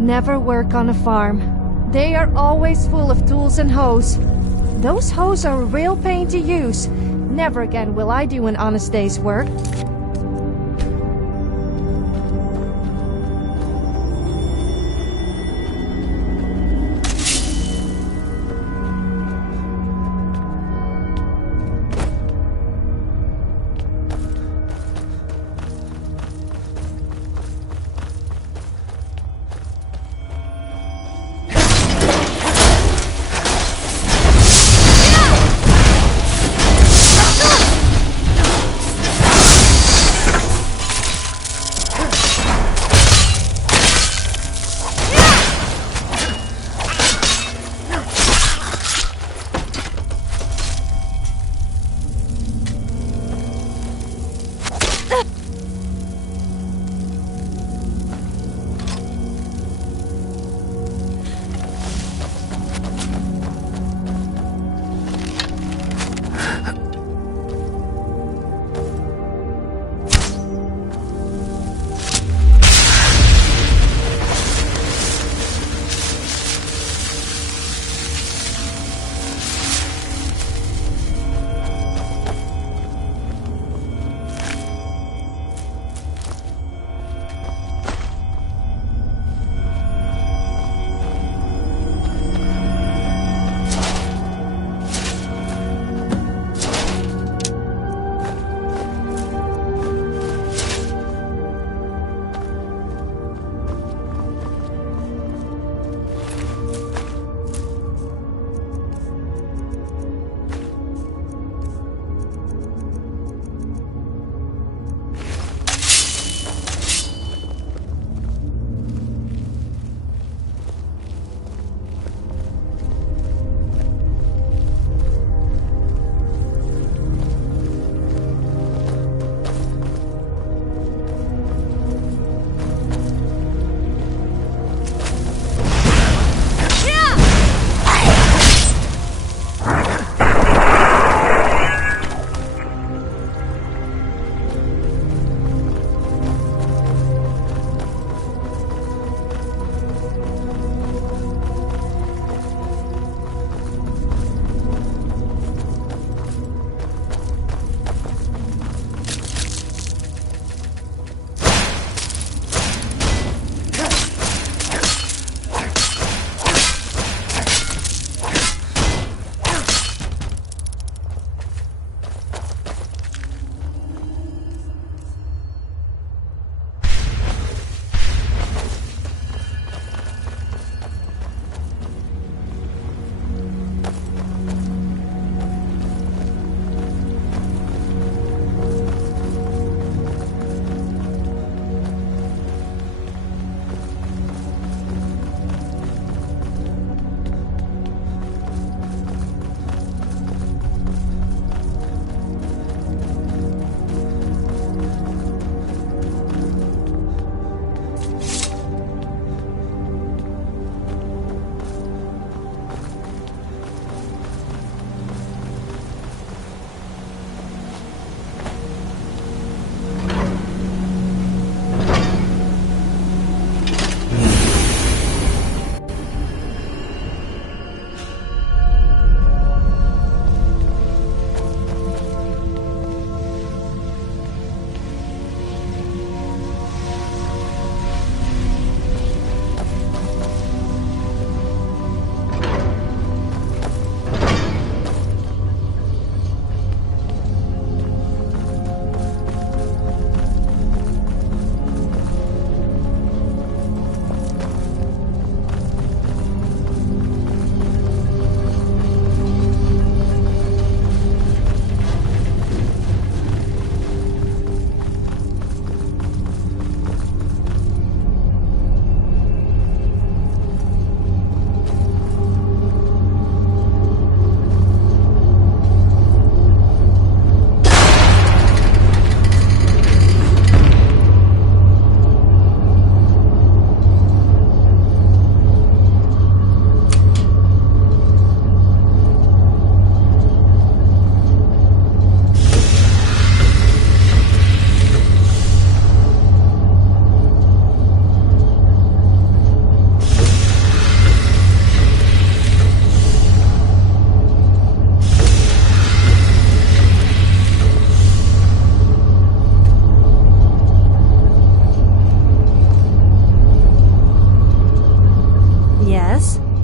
Never work on a farm. They are always full of tools and hoes. Those hoes are a real pain to use. Never again will I do an honest day's work.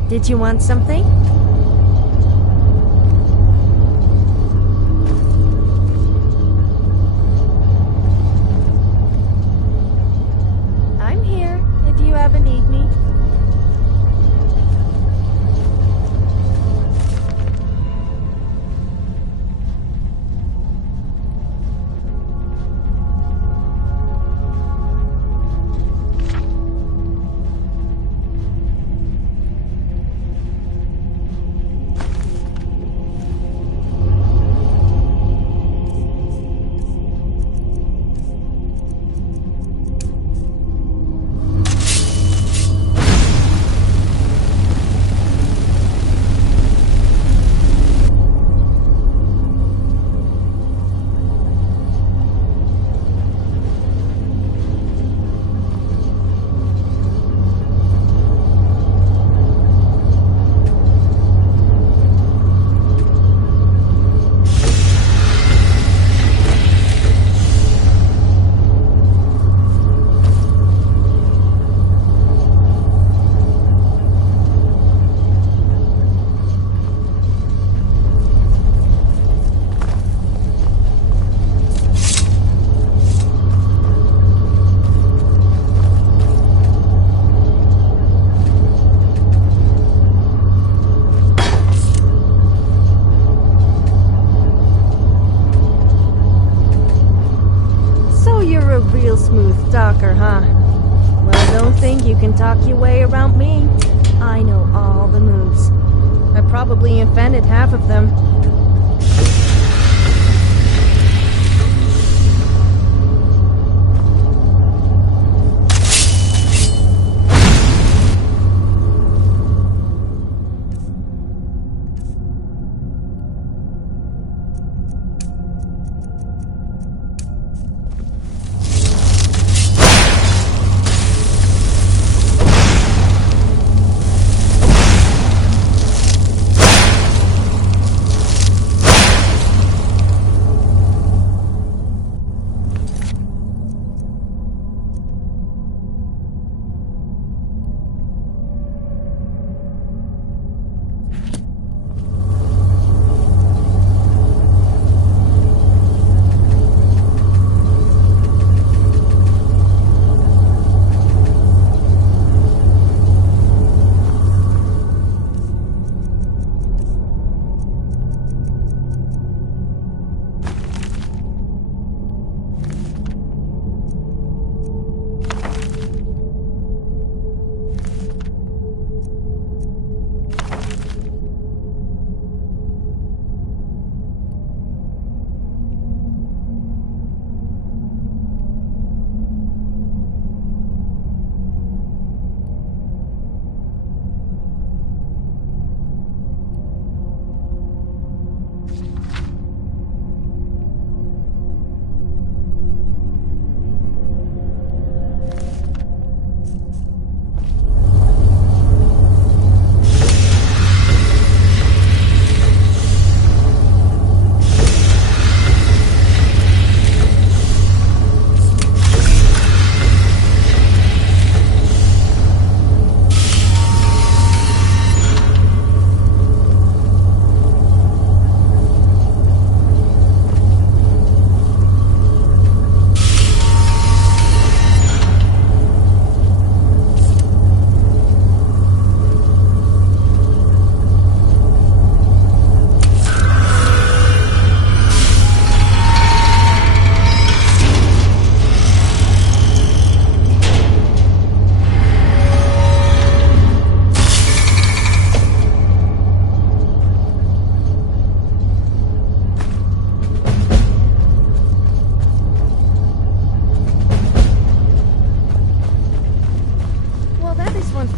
Did you want something? I'm here if you ever need me. Smooth talker, huh? Well, don't think you can talk your way around me. I know all the moves. I probably invented half of them.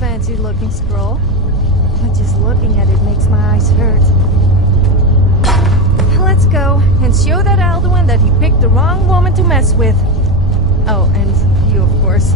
Fancy-looking scroll, but just looking at it makes my eyes hurt. Let's go and show that Alduin that he picked the wrong woman to mess with. Oh, and you, of course.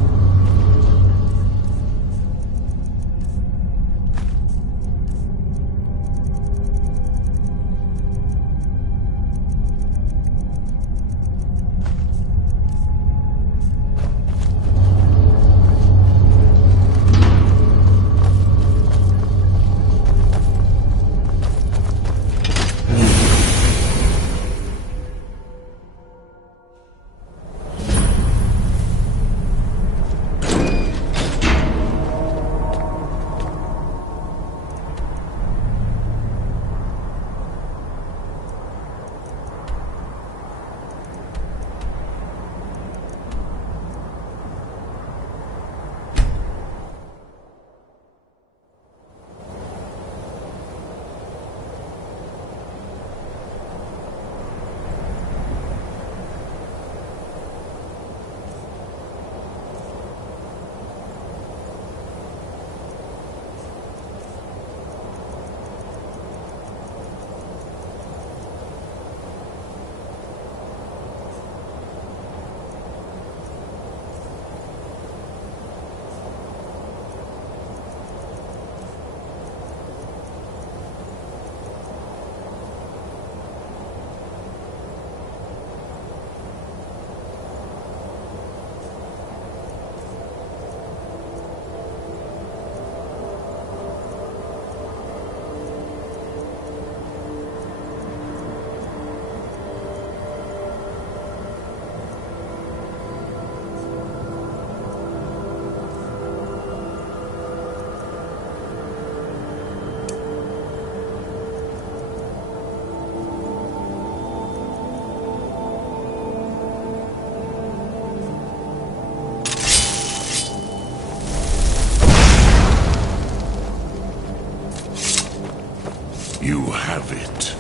You have it.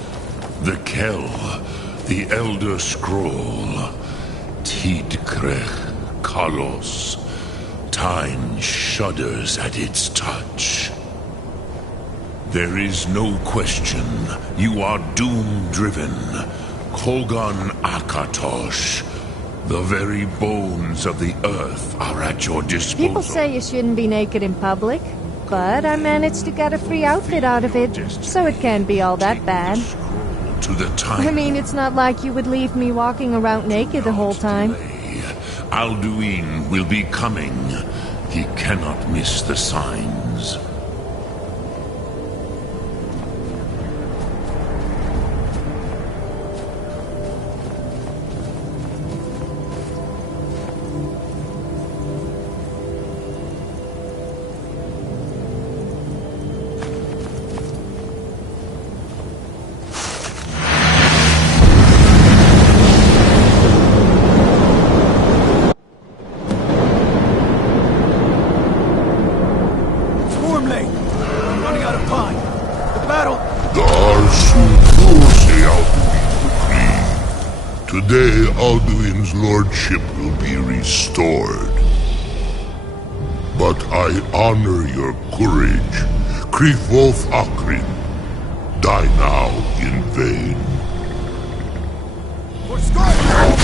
The Kell, the Elder Scroll. Tidkrech Kalos. Time shudders at its touch. There is no question. You are doom-driven. Kogan Akatosh. The very bones of the earth are at your disposal. People say you shouldn't be naked in public, but I managed to get a free outfit out of it, so it can't be all that bad. To the time. I mean, it's not like you would leave me walking around naked the whole time. Alduin will be coming. He cannot miss the signs. Today, Alduin's lordship will be restored. But I honor your courage. Krivolf Akrin. Die now in vain. For Skyrim!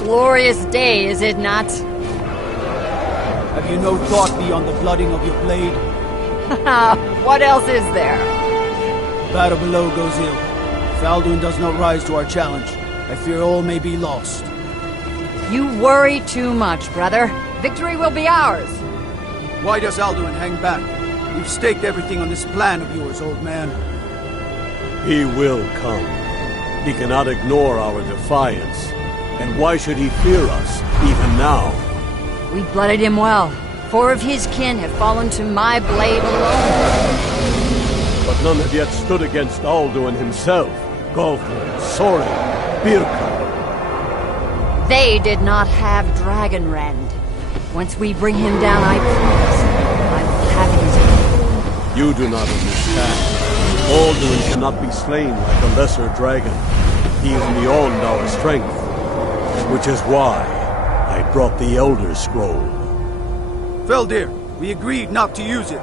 Glorious day, is it not? Have you no thought beyond the blooding of your blade? What else is there? The battle below goes ill. If Alduin does not rise to our challenge, I fear all may be lost. You worry too much, brother. Victory will be ours. Why does Alduin hang back? We've staked everything on this plan of yours, old man. He will come. He cannot ignore our defiance. And why should he fear us, even now? We blooded him well. 4 of his kin have fallen to my blade alone. But none have yet stood against Alduin himself. Golfman, Sorin, Birka. They did not have Dragonrend. Once we bring him down, I promise I will have his head. You do not understand. Alduin cannot be slain like a lesser dragon. He is beyond our strength. Which is why I brought the Elder Scroll. Feldir, we agreed not to use it.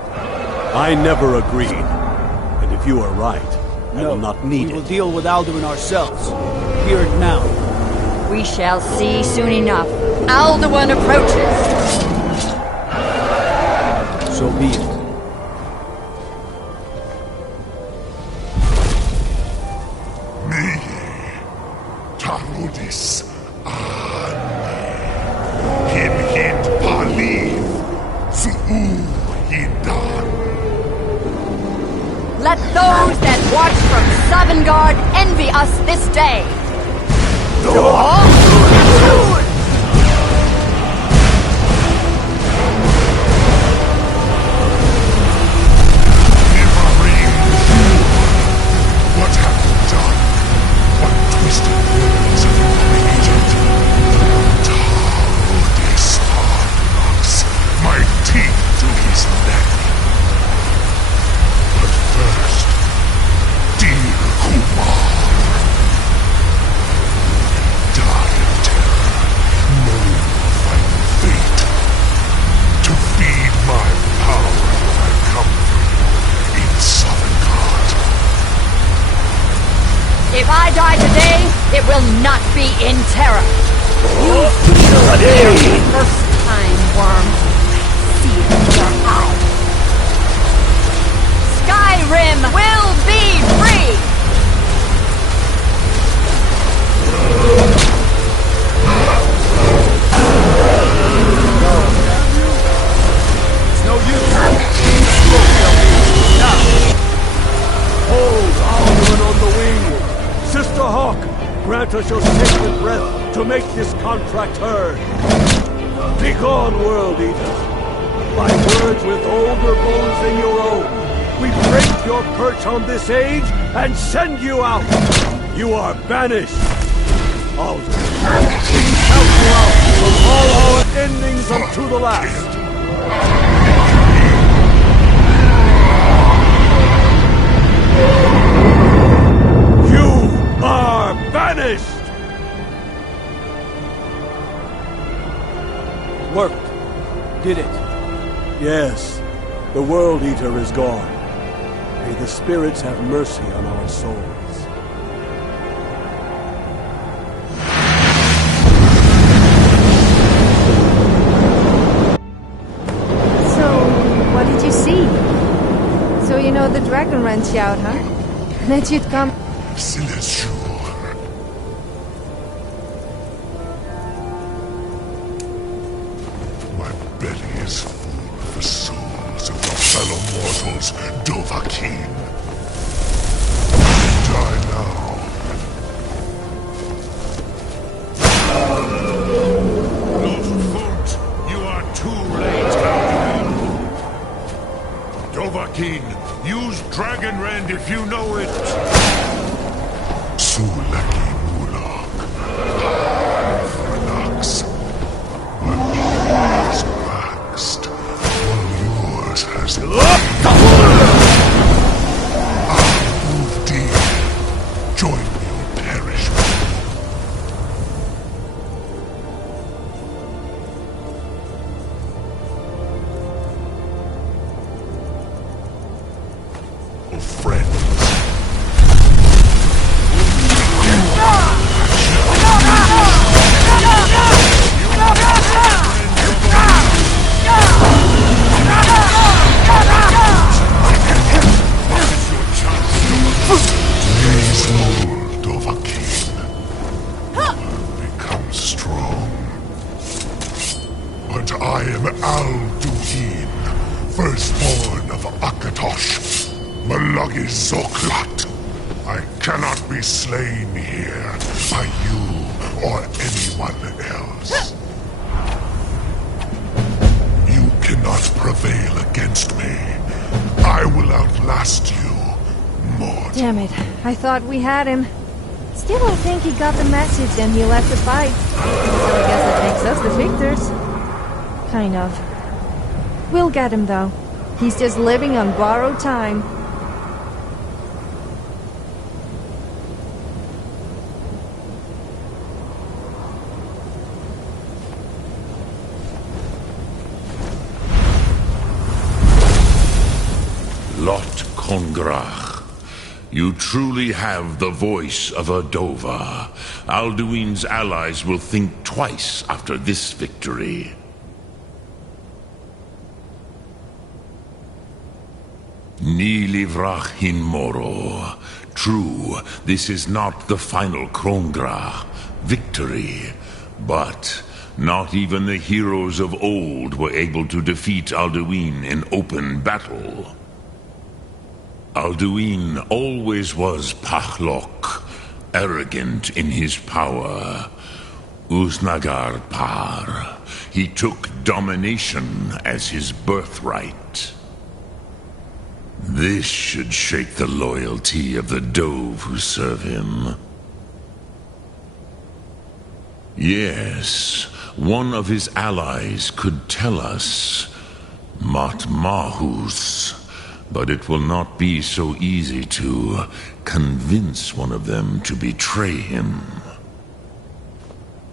I never agreed. And if you are right, I will not need we will it. deal with Alduin ourselves. Here and now. We shall see soon enough. Alduin approaches. So be it. Tarudis. Himhid Paliv. Su'uhidan. Let those that watch from Sovngarde envy us this day. What have you done? What twisted words have you created? Tarudis unlocks my teeth to his neck. But first, dear Kumar, die of terror, know your final fate. To feed my power will I come for you in Sovngarde. If I die today, it will not be in terror. You feel the very first time, worm. See it in your eye. Skyrim will be free! It's no use. grant us your sacred breath to make this contract heard. Begone, World Eater. By words with older bones than your own, we break your perch on this age and send you out. You are banished. Alduin, we count you out from all our endings unto the last. You are banished! Worked. Did it. Yes, the World Eater is gone. May the spirits have mercy on our souls. So, what did you see? So you know the dragon ran out, huh? That you'd come... Silencure. My belly is full of the souls of your fellow mortals, Dovahkiin. Die now. Lord, you are too late, Alduin. Dovahkiin, use Dragon Rend if you know it. Sulaki Mulak. Relax. My body is waxed, while yours has... I'll move deep. Join me or perish. Oh, friends. Days old, Dovahkiin. Become strong. But I am Alduin, firstborn of Akatosh, Malagi Zoklat. I cannot be slain here by you or anyone else. You cannot prevail against me. I will outlast you, Mord. Damn it, I thought we had him. Still, I think he got the message and he left the fight. So I guess that makes us the victors. Kind of. We'll get him, though. He's just living on borrowed time. Lot Kongrach. You truly have the voice of a Dova. Alduin's allies will think twice after this victory. Ni livrach hin moro. True, this is not the final Kongrach victory, but not even the heroes of old were able to defeat Alduin in open battle. Alduin always was Pahlok, arrogant in his power. Uznagar Par. He took domination as his birthright. This should shake the loyalty of the Dove who serve him. Yes, one of his allies could tell us. Matmahus. But it will not be so easy to convince one of them to betray him.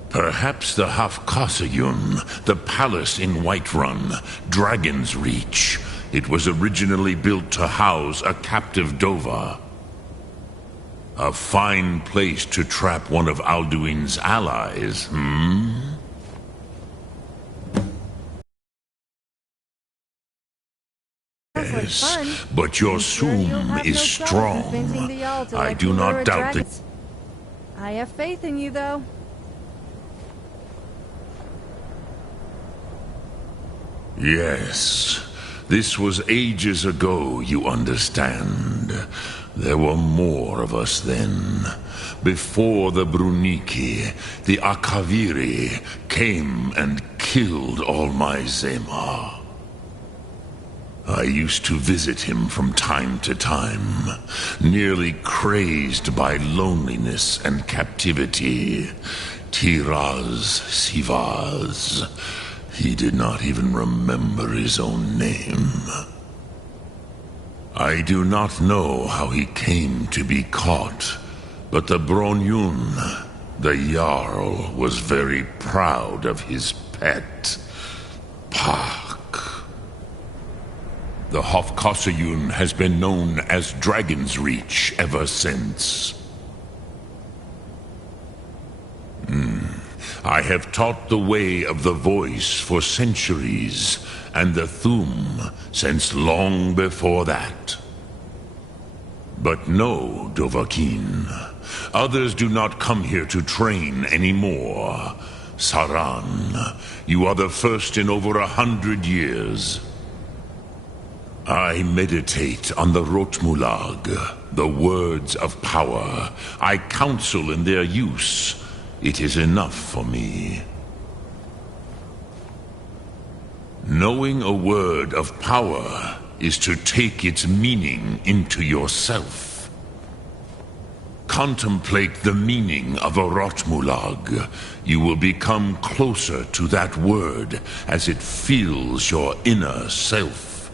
Perhaps the Hafkasayun, the palace in Whiterun, Dragon's Reach. It was originally built to house a captive Dova. A fine place to trap one of Alduin's allies, Yes, but your Soom is strong. I do not doubt that... I have faith in you, though. Yes, this was ages ago, you understand. There were more of us then. Before the Bruniki, the Akaviri came and killed all my Zema. I used to visit him from time to time, nearly crazed by loneliness and captivity. Tiraz Sivaz. He did not even remember his own name. I do not know how he came to be caught, but the Bronyun, the Jarl, was very proud of his pet, Pak. The Hofkossayun has been known as Dragon's Reach ever since. I have taught the way of the voice for centuries, and the Thum since long before that. But no, Dovahkiin. Others do not come here to train anymore. Saran, you are the first in over 100 years. I meditate on the Rotmulag, the words of power. I counsel in their use. It is enough for me. Knowing a word of power is to take its meaning into yourself. Contemplate the meaning of a Rotmulag. You will become closer to that word as it fills your inner self.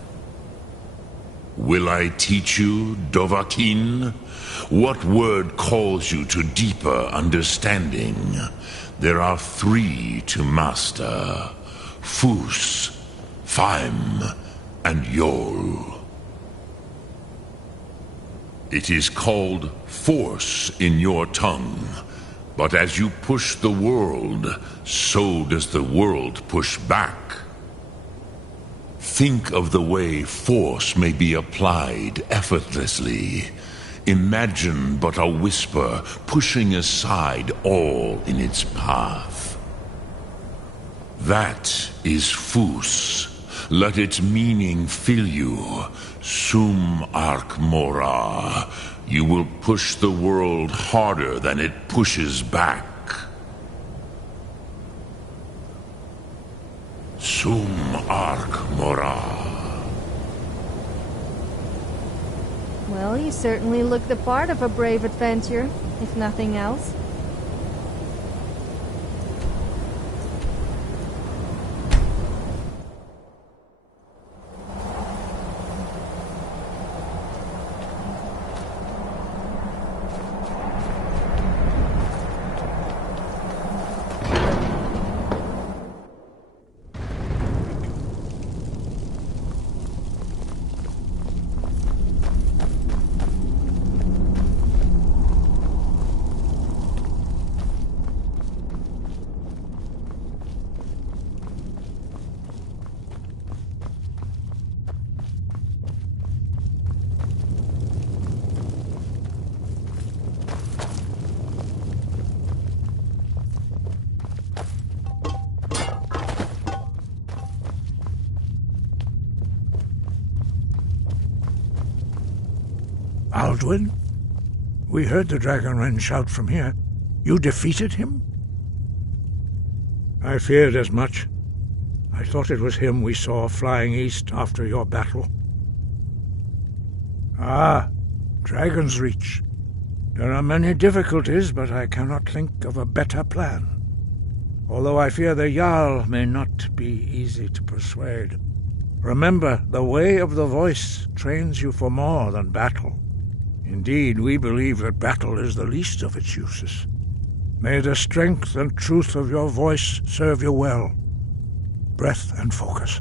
Will I teach you, Dovahkiin? What word calls you to deeper understanding? There are 3 to master: Fus, Faim, and Yol. It is called force in your tongue, but as you push the world, so does the world push back. Think of the way force may be applied effortlessly. Imagine but a whisper pushing aside all in its path. That is Fus. Let its meaning fill you. Sum Ark Mora. You will push the world harder than it pushes back. Sum Ark Mora. Well, you certainly look the part of a brave adventurer, if nothing else. Alduin? We heard the Dragonren shout from here. You defeated him? I feared as much. I thought it was him we saw flying east after your battle. Ah, Dragon's Reach. There are many difficulties, but I cannot think of a better plan. Although I fear the Jarl may not be easy to persuade. Remember, the way of the voice trains you for more than battle. Indeed, we believe that battle is the least of its uses. May the strength and truth of your voice serve you well. Breath and focus.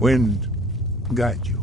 Wind, guide you.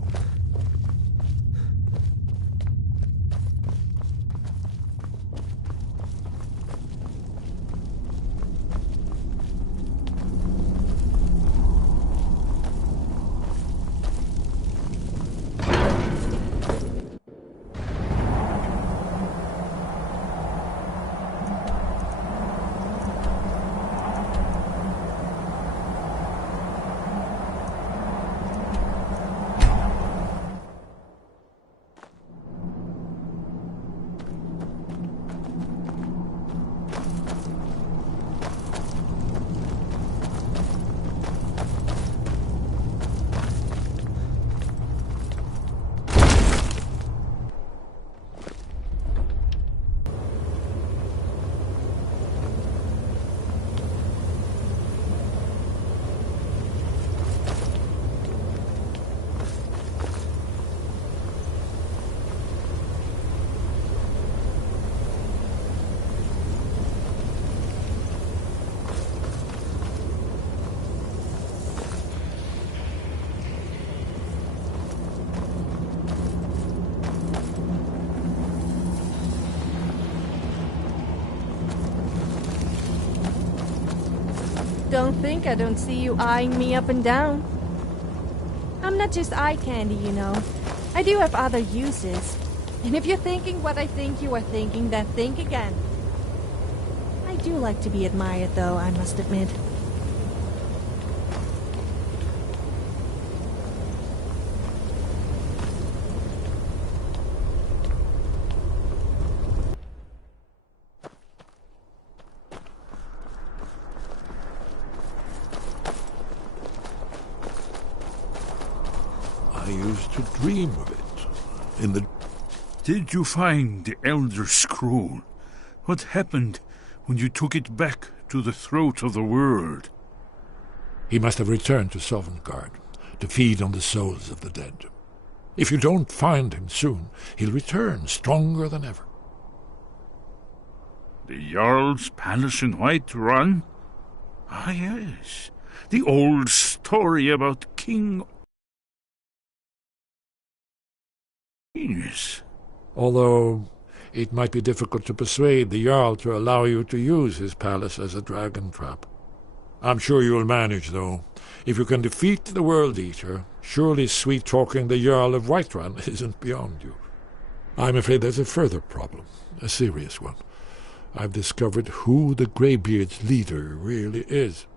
don't think I don't see you eyeing me up and down. I'm not just eye candy, you know. I do have other uses. And if you're thinking what I think you are thinking, then think again. I do like to be admired, though, I must admit. I used to dream of it. In the... Did you find the Elder Scroll? What happened when you took it back to the throat of the world? He must have returned to Sovngarde to feed on the souls of the dead. If you don't find him soon, he'll return stronger than ever. The Jarl's palace in Whiterun? Ah, yes. The old story about King... Yes. Although it might be difficult to persuade the Jarl to allow you to use his palace as a dragon trap. I'm sure you'll manage, though. If you can defeat the World Eater, surely sweet-talking the Jarl of Whiterun isn't beyond you. I'm afraid there's a further problem, a serious one. I've discovered who the Greybeard's leader really is.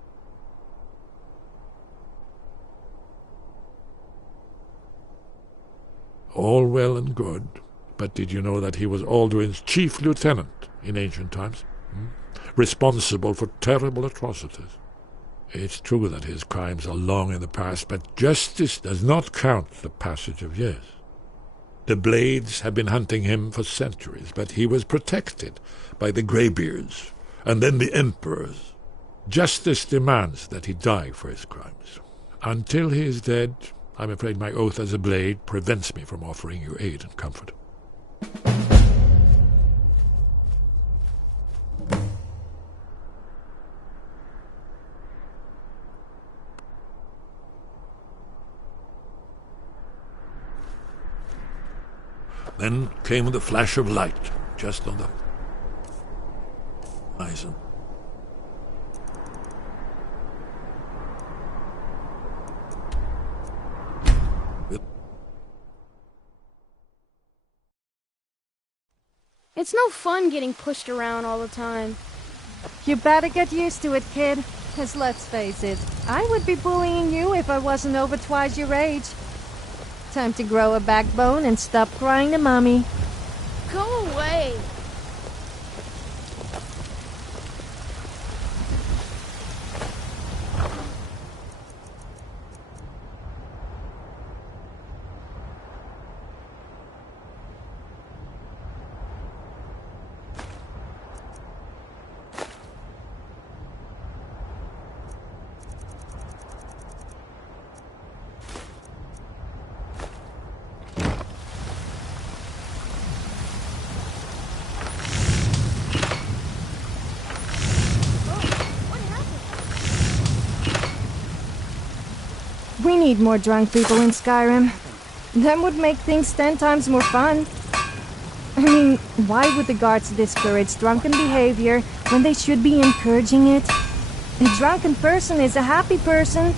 All well and good, but did you know that he was Alduin's chief lieutenant in ancient times? Responsible for terrible atrocities. It's true that his crimes are long in the past, but justice does not count the passage of years. The Blades have been hunting him for centuries, but he was protected by the Greybeards, and then the Emperors. Justice demands that he die for his crimes. Until he is dead, I'm afraid my oath as a Blade prevents me from offering you aid and comfort. Then came the flash of light, just on the horizon. It's no fun getting pushed around all the time. You better get used to it, kid. Because let's face it, I would be bullying you if I wasn't over twice your age. Time to grow a backbone and stop crying to mommy. Go away. We need more drunk people in Skyrim. That would make things 10 times more fun. I mean, why would the guards discourage drunken behavior when they should be encouraging it? A drunken person is a happy person.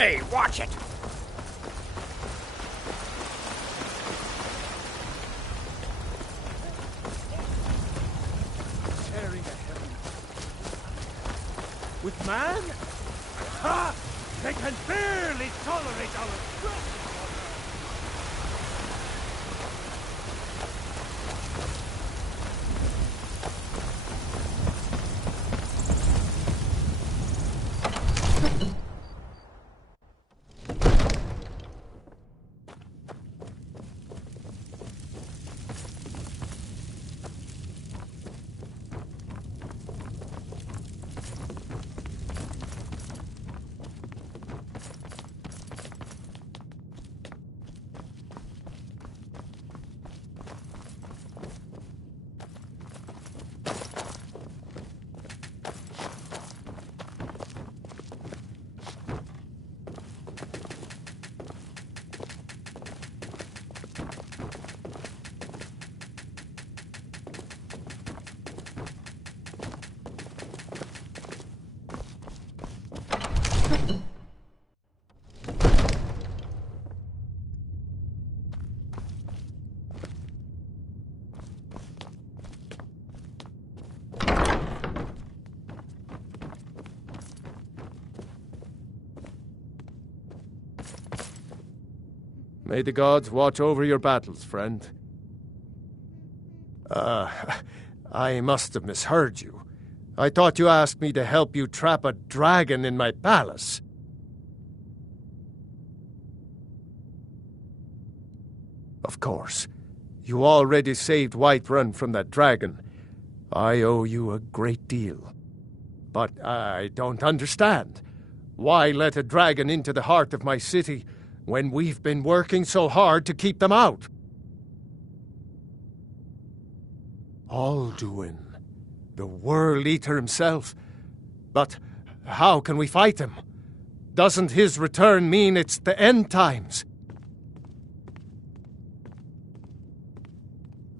Hey, watch it! Tearing ahead. With man? Ha! They can barely tolerate our strength! May the gods watch over your battles, friend. I must have misheard you. I thought you asked me to help you trap a dragon in my palace. Of course. You already saved Whiterun from that dragon. I owe you a great deal. But I don't understand. Why let a dragon into the heart of my city when we've been working so hard to keep them out? Alduin, the World Eater himself. But how can we fight him? Doesn't his return mean it's the end times?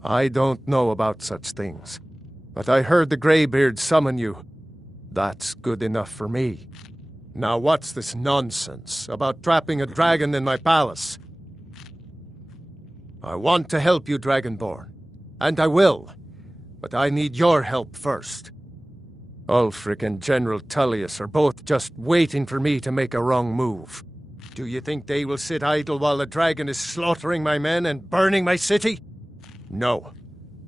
I don't know about such things, but I heard the Greybeard summon you. That's good enough for me. Now what's this nonsense about trapping a dragon in my palace? I want to help you, Dragonborn, and I will, but I need your help first. Ulfric and General Tullius are both just waiting for me to make a wrong move. Do you think they will sit idle while the dragon is slaughtering my men and burning my city? No.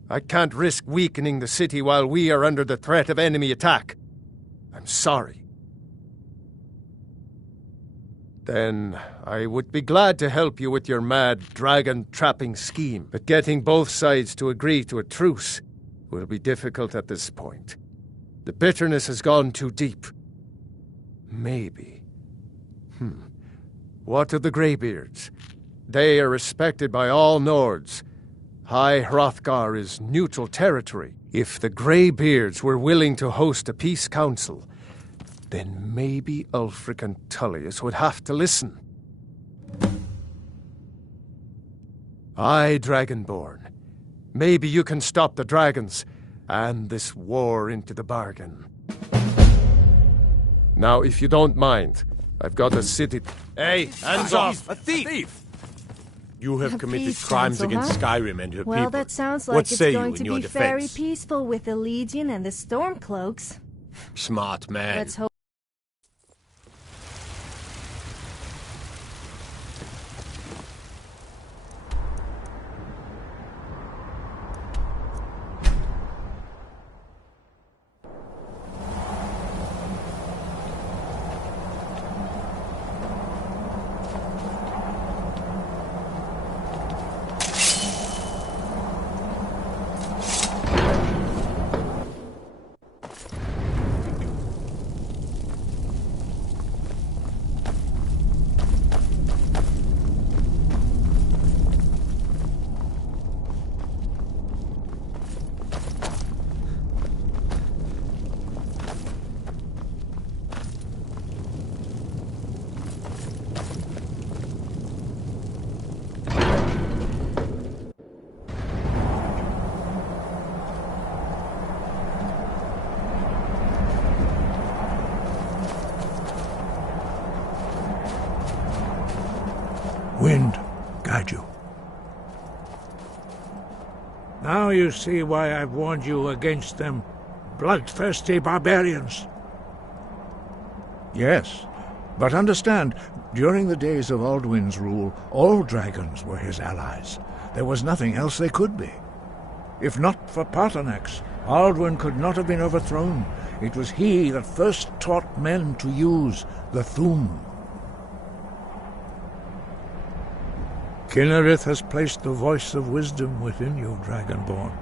I can't risk weakening the city while we are under the threat of enemy attack. I'm sorry. Then I would be glad to help you with your mad dragon-trapping scheme, but getting both sides to agree to a truce will be difficult at this point. The bitterness has gone too deep. Maybe. What of the Greybeards? They are respected by all Nords. High Hrothgar is neutral territory. If the Greybeards were willing to host a peace council, then maybe Ulfric and Tullius would have to listen. Aye, Dragonborn. Maybe you can stop the dragons, and this war into the bargain. Now, if you don't mind, I've got a city... Hey, hands off! A thief! You have A committed peace crimes council, against huh? Skyrim and her Well, people. that sounds What like it's say going you to in your be very defense? peaceful with the Legion and the Stormcloaks. Smart man. Let's hope. Now you see why I've warned you against them bloodthirsty barbarians. Yes, but understand, during the days of Alduin's rule, all dragons were his allies. There was nothing else they could be. If not for Paarthurnax, Alduin could not have been overthrown. It was he that first taught men to use the Thu'um. Kynareth has placed the voice of wisdom within you, Dragonborn.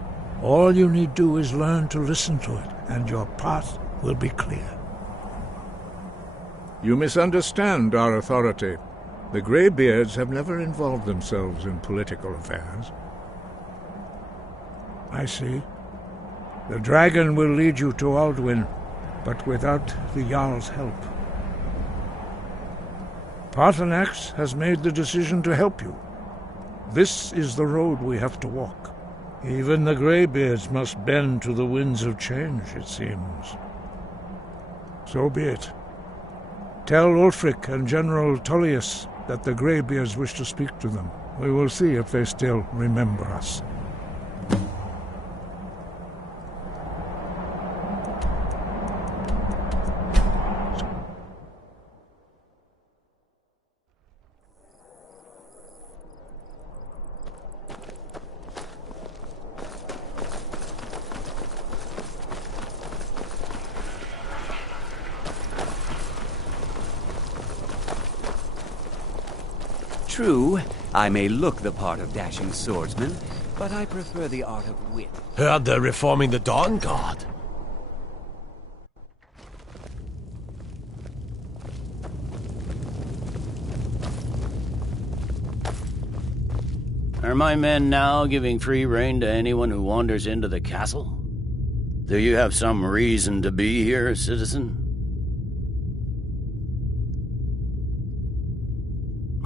All you need do is learn to listen to it, and your path will be clear. You misunderstand our authority. The Greybeards have never involved themselves in political affairs. I see. The dragon will lead you to Alduin, but without the Jarl's help. Paarthurnax has made the decision to help you. This is the road we have to walk. Even the Greybeards must bend to the winds of change, it seems. So be it. Tell Ulfric and General Tullius that the Greybeards wish to speak to them. We will see if they still remember us. True, I may look the part of dashing swordsman, but I prefer the art of wit. Heard they're reforming the Dawn Guard. Are my men now giving free rein to anyone who wanders into the castle? Do you have some reason to be here, citizen?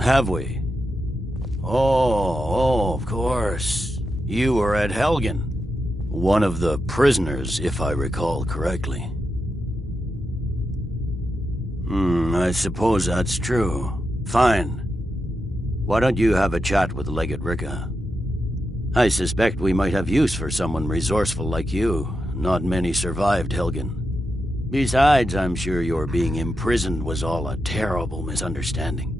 Have we? Oh, of course. You were at Helgen. One of the prisoners, if I recall correctly. I suppose that's true. Fine. Why don't you have a chat with Legate Ricka? I suspect we might have use for someone resourceful like you. Not many survived Helgen. Besides, I'm sure your being imprisoned was all a terrible misunderstanding.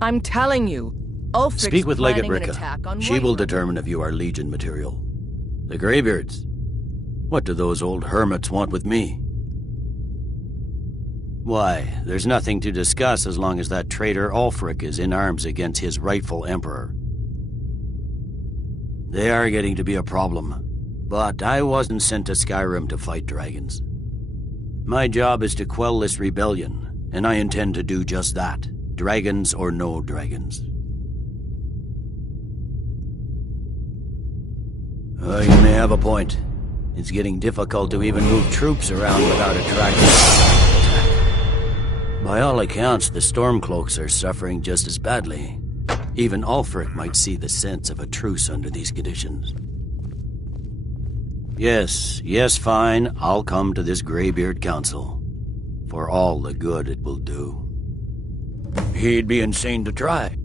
I'm telling you, Ulfric's Speak with Legate planning an attack Ricka. on She will Whiterun. determine if you are Legion material. The Greybeards. What do those old hermits want with me? Why, there's nothing to discuss as long as that traitor Ulfric is in arms against his rightful emperor. They are getting to be a problem, but I wasn't sent to Skyrim to fight dragons. My job is to quell this rebellion, and I intend to do just that, dragons or no dragons. You may have a point. It's getting difficult to even move troops around without attracting attack. By all accounts, the Stormcloaks are suffering just as badly. Even Ulfric might see the sense of a truce under these conditions. Yes, fine. I'll come to this Greybeard Council. For all the good it will do. He'd be insane to try.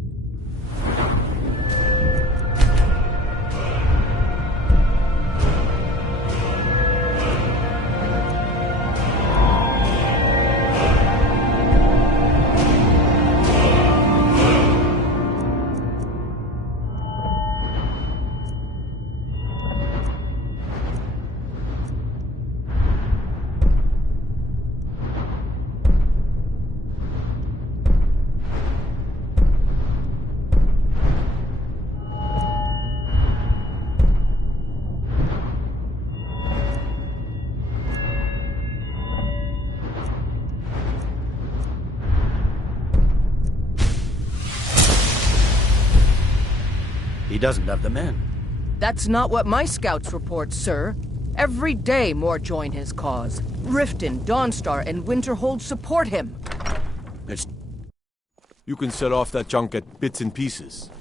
He doesn't have the men. That's not what my scouts report, sir. Every day more join his cause. Riften, Dawnstar, and Winterhold support him. You can set off that junk at bits and pieces.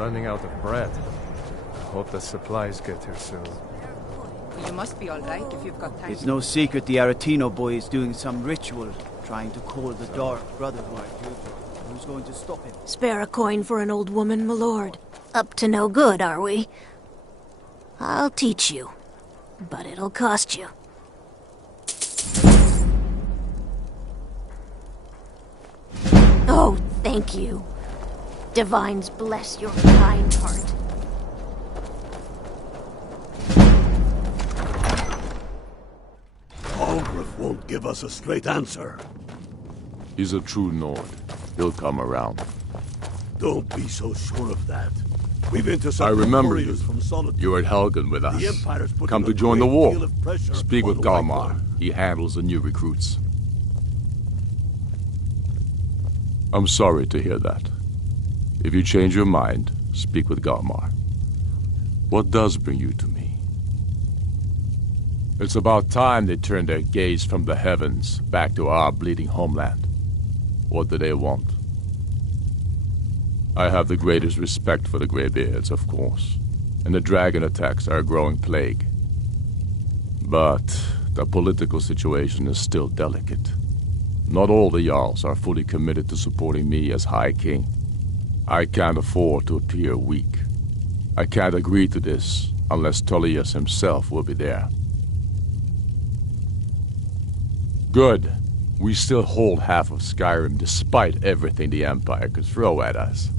running out of bread. Hope the supplies get here soon. You must be alright if you've got time. It's no secret the Aretino boy is doing some ritual, trying to call the Dark Brotherhood. Who's going to stop him? Spare a coin for an old woman, my lord. Up to no good, are we? I'll teach you, but it'll cost you. Oh, thank you. Divines bless your kind heart. Algrif won't give us a straight answer. He's a true Nord. He'll come around. Don't be so sure of that. We've intercepted I remember warriors you. from Solitude. You were at Helgen with us. The Empire's putting Come a to join the great war. deal of pressure Speak on with the White Galmar. One. He handles the new recruits. I'm sorry to hear that. If you change your mind, speak with Galmar. What does bring you to me? It's about time they turned their gaze from the heavens back to our bleeding homeland. What do they want? I have the greatest respect for the Greybeards, of course, and the dragon attacks are a growing plague. But the political situation is still delicate. Not all the Jarls are fully committed to supporting me as High King. I can't afford to appear weak. I can't agree to this unless Tullius himself will be there. Good. We still hold half of Skyrim despite everything the Empire could throw at us.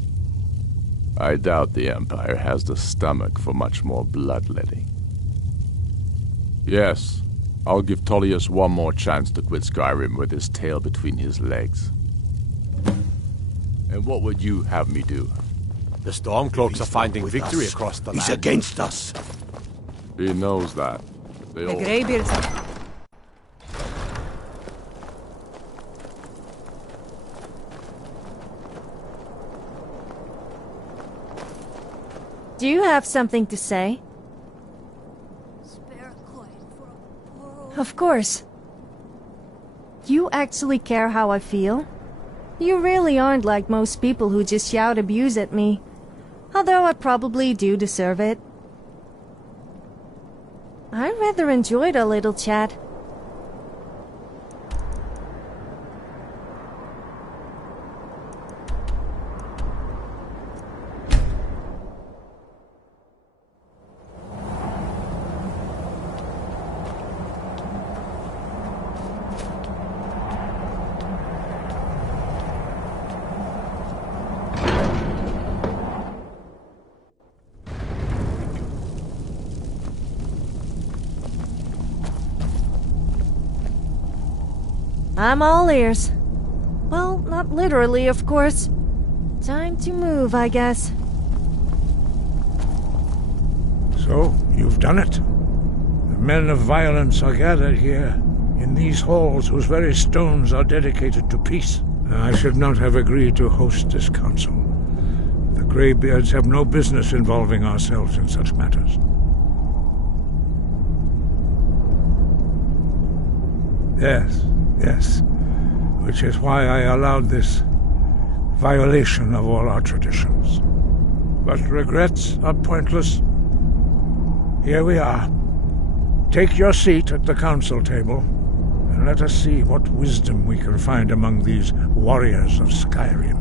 I doubt the Empire has the stomach for much more bloodletting. Yes, I'll give Tullius one more chance to quit Skyrim with his tail between his legs. And what would you have me do? The Stormcloaks are finding victory across the land. He's against us. He knows that. They The all... Greybeards. Do you have something to say? Of course. You actually care how I feel? You really aren't like most people who just shout abuse at me. Although I probably do deserve it. I rather enjoyed our little chat. I'm all ears. Well, not literally, of course. Time to move, I guess. So, you've done it. The men of violence are gathered here, in these halls whose very stones are dedicated to peace. I should not have agreed to host this council. The Greybeards have no business involving ourselves in such matters. Yes. Which is why I allowed this violation of all our traditions. But regrets are pointless. Here we are. Take your seat at the council table, and let us see what wisdom we can find among these warriors of Skyrim.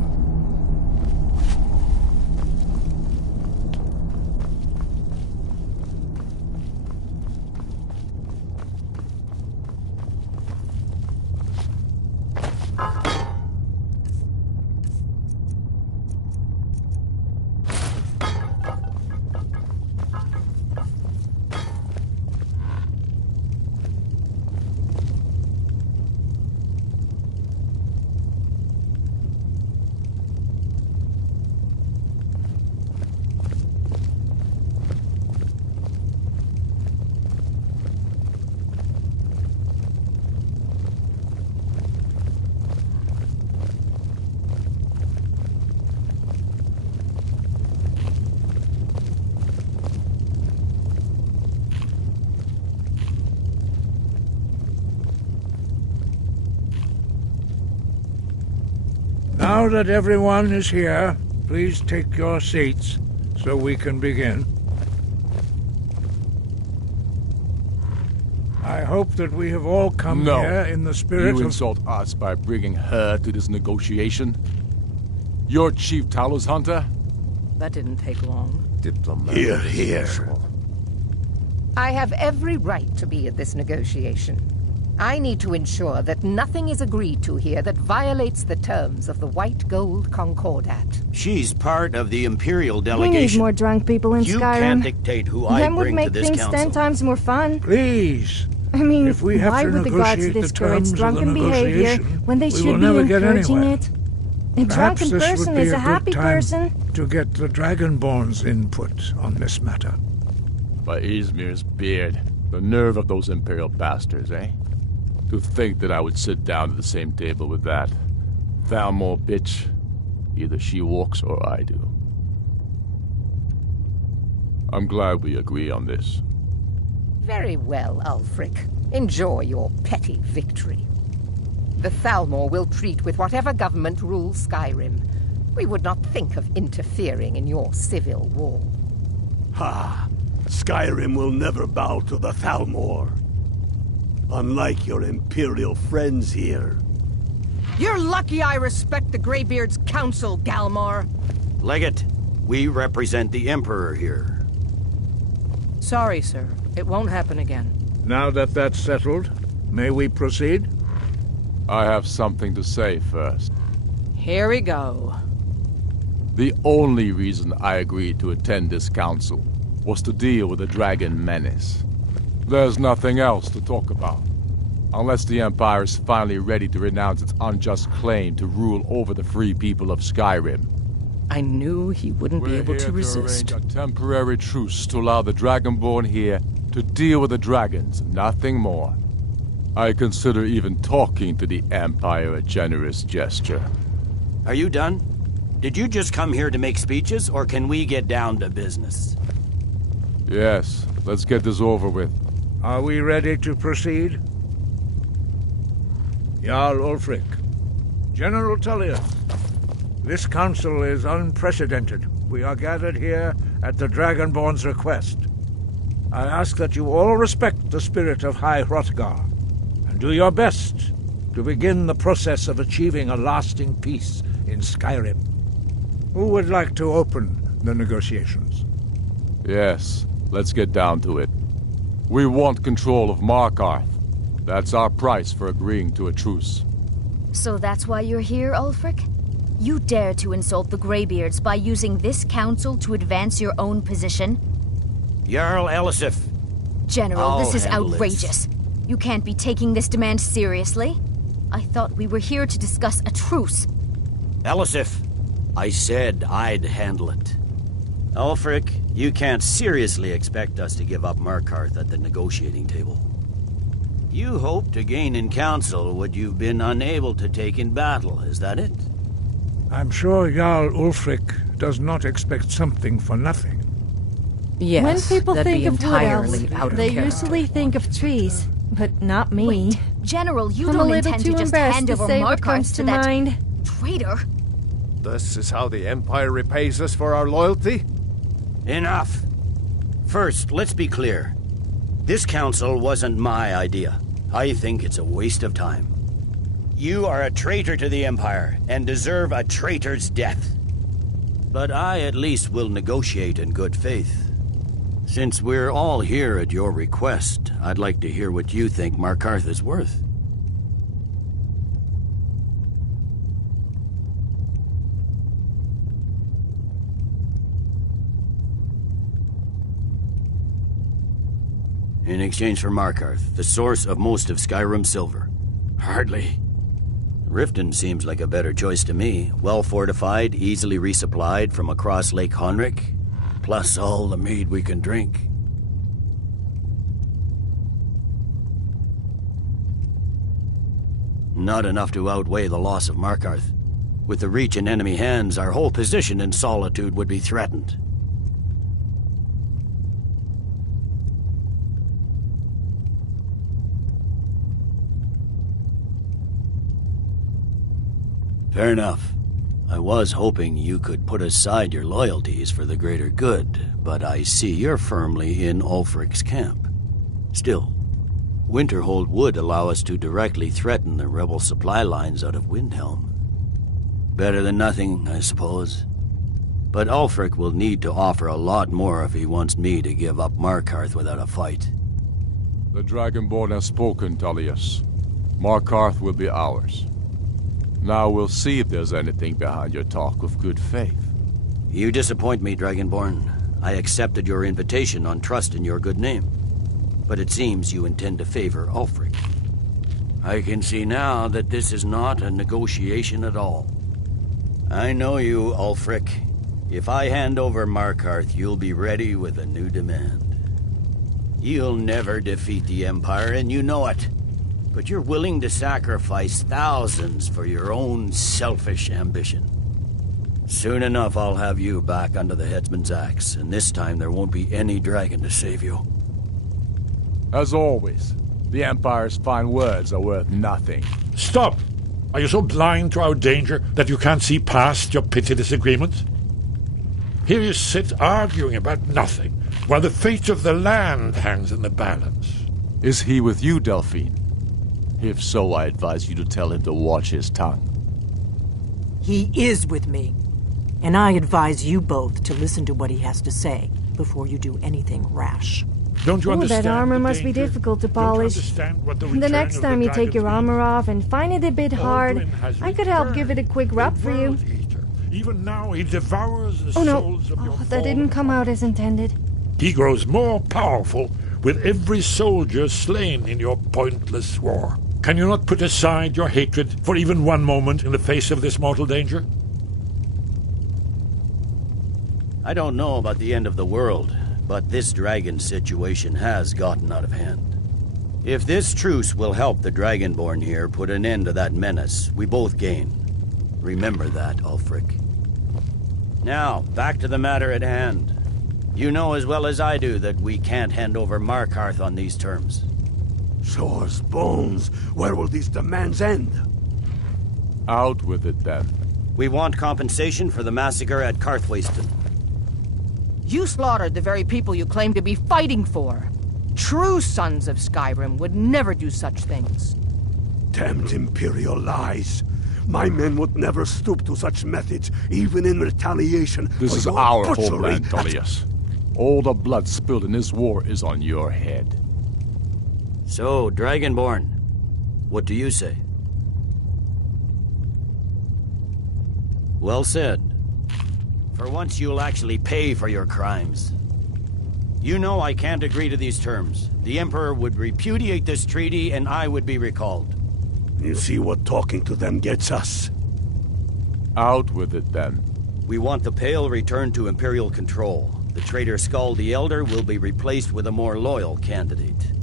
Now that everyone is here, please take your seats so we can begin. I hope that we have all come here in the spirit You of... insult us by bringing her to this negotiation? You're Chief Talos Hunter? That didn't take long. Diplomat. Here. I have every right to be at this negotiation. I need to ensure that nothing is agreed to here that violates the terms of the White Gold Concordat. She's part of the Imperial We delegation. need more drunk people in You Skyrim. can't dictate who I That would bring to make this things council. 10 times more fun. Please. I mean, If we have why to would the gods negotiate the discourage terms of the drunken behavior negotiation, when they we should will be never get encouraging anywhere. it? A Perhaps drunken this person would be is a good happy time person. to get the Dragonborn's input on this matter. By Izmir's beard, the nerve of those Imperial bastards, eh? To think that I would sit down at the same table with that Thalmor bitch. Either she walks or I do. I'm glad we agree on this. Very well, Ulfric. Enjoy your petty victory. The Thalmor will treat with whatever government rules Skyrim. We would not think of interfering in your civil war. Ha! Skyrim will never bow to the Thalmor. Unlike your Imperial friends here. You're lucky I respect the Greybeard's counsel, Galmar. Legate, we represent the Emperor here. Sorry, sir. It won't happen again. Now that that's settled, may we proceed? I have something to say first. Here we go. The only reason I agreed to attend this council was to deal with the dragon menace. There's nothing else to talk about. Unless the Empire is finally ready to renounce its unjust claim to rule over the free people of Skyrim. I knew he wouldn't be able to resist. Arrange a temporary truce to allow the Dragonborn here to deal with the dragons, nothing more. I consider even talking to the Empire a generous gesture. Are you done? Did you just come here to make speeches, or can we get down to business? Yes, let's get this over with. Are we ready to proceed? Jarl Ulfric, General Tullius, this council is unprecedented. We are gathered here at the Dragonborn's request. I ask that you all respect the spirit of High Hrothgar, and do your best to begin the process of achieving a lasting peace in Skyrim. Who would like to open the negotiations? Yes, let's get down to it. We want control of Markarth. That's our price for agreeing to a truce. So that's why you're here, Ulfric? You dare to insult the Greybeards by using this council to advance your own position? Jarl Elisif. General, this is handle outrageous. You can't be taking this demand seriously. I thought we were here to discuss a truce. Elisif, I said I'd handle it. Ulfric, you can't seriously expect us to give up Markarth at the negotiating table. You hope to gain in council what you've been unable to take in battle, is that it? I'm sure Jarl Ulfric does not expect something for nothing. Yes, When people that'd think be of wood elves, entirely out of they character. usually think of trees, but not me. Wait, General, you I'm a don't little intend too to just embarrassed hand to over say what comes Markarth to to that mind. traitor? This is how the Empire repays us for our loyalty? Enough. First, let's be clear. This council wasn't my idea. I think it's a waste of time. You are a traitor to the Empire and deserve a traitor's death. But I at least will negotiate in good faith. Since we're all here at your request, I'd like to hear what you think Markarth is worth. In exchange for Markarth, the source of most of Skyrim's silver. Hardly. Riften seems like a better choice to me. Well fortified, easily resupplied from across Lake Honric, plus all the mead we can drink. Not enough to outweigh the loss of Markarth. With the Reach in enemy hands, our whole position in Solitude would be threatened. Fair enough. I was hoping you could put aside your loyalties for the greater good, but I see you're firmly in Ulfric's camp. Still, Winterhold would allow us to directly threaten the rebel supply lines out of Windhelm. Better than nothing, I suppose. But Ulfric will need to offer a lot more if he wants me to give up Markarth without a fight. The Dragonborn has spoken, Tullius. Markarth will be ours. Now we'll see if there's anything behind your talk of good faith. You disappoint me, Dragonborn. I accepted your invitation on trust in your good name. But it seems you intend to favor Ulfric. I can see now that this is not a negotiation at all. I know you, Ulfric. If I hand over Markarth, you'll be ready with a new demand. You'll never defeat the Empire, and you know it. But you're willing to sacrifice thousands for your own selfish ambition. Soon enough, I'll have you back under the headsman's axe, and this time there won't be any dragon to save you. As always, the Empire's fine words are worth nothing. Stop! Are you so blind to our danger that you can't see past your petty disagreements? Here you sit arguing about nothing, while the fate of the land hangs in the balance. Is he with you, Delphine? If so, I advise you to tell him to watch his tongue. He is with me. And I advise you both to listen to what he has to say before you do anything rash. Don't you understand? That armor must be difficult to polish. The next time you take your armor off and find it a bit hard, I could help give it a quick rub for you. Even now he devours the souls of your that didn't come out as intended. He grows more powerful with every soldier slain in your pointless war. Can you not put aside your hatred for even one moment in the face of this mortal danger? I don't know about the end of the world, but this dragon situation has gotten out of hand. If this truce will help the Dragonborn here put an end to that menace, we both gain. Remember that, Ulfric. Now, back to the matter at hand. You know as well as I do that we can't hand over Markarth on these terms. Shores, bones, where will these demands end? Out with it, then. We want compensation for the massacre at Karthwasten. You slaughtered the very people you claim to be fighting for. True sons of Skyrim would never do such things. Damned Imperial lies. My men would never stoop to such methods, even in retaliation. This is our homeland, Tullius. All the blood spilled in this war is on your head. So, Dragonborn, what do you say? Well said. For once you'll actually pay for your crimes. You know I can't agree to these terms. The Emperor would repudiate this treaty and I would be recalled. You see what talking to them gets us. Out with it, then. We want the Pale returned to Imperial control. The traitor Skull the Elder will be replaced with a more loyal candidate.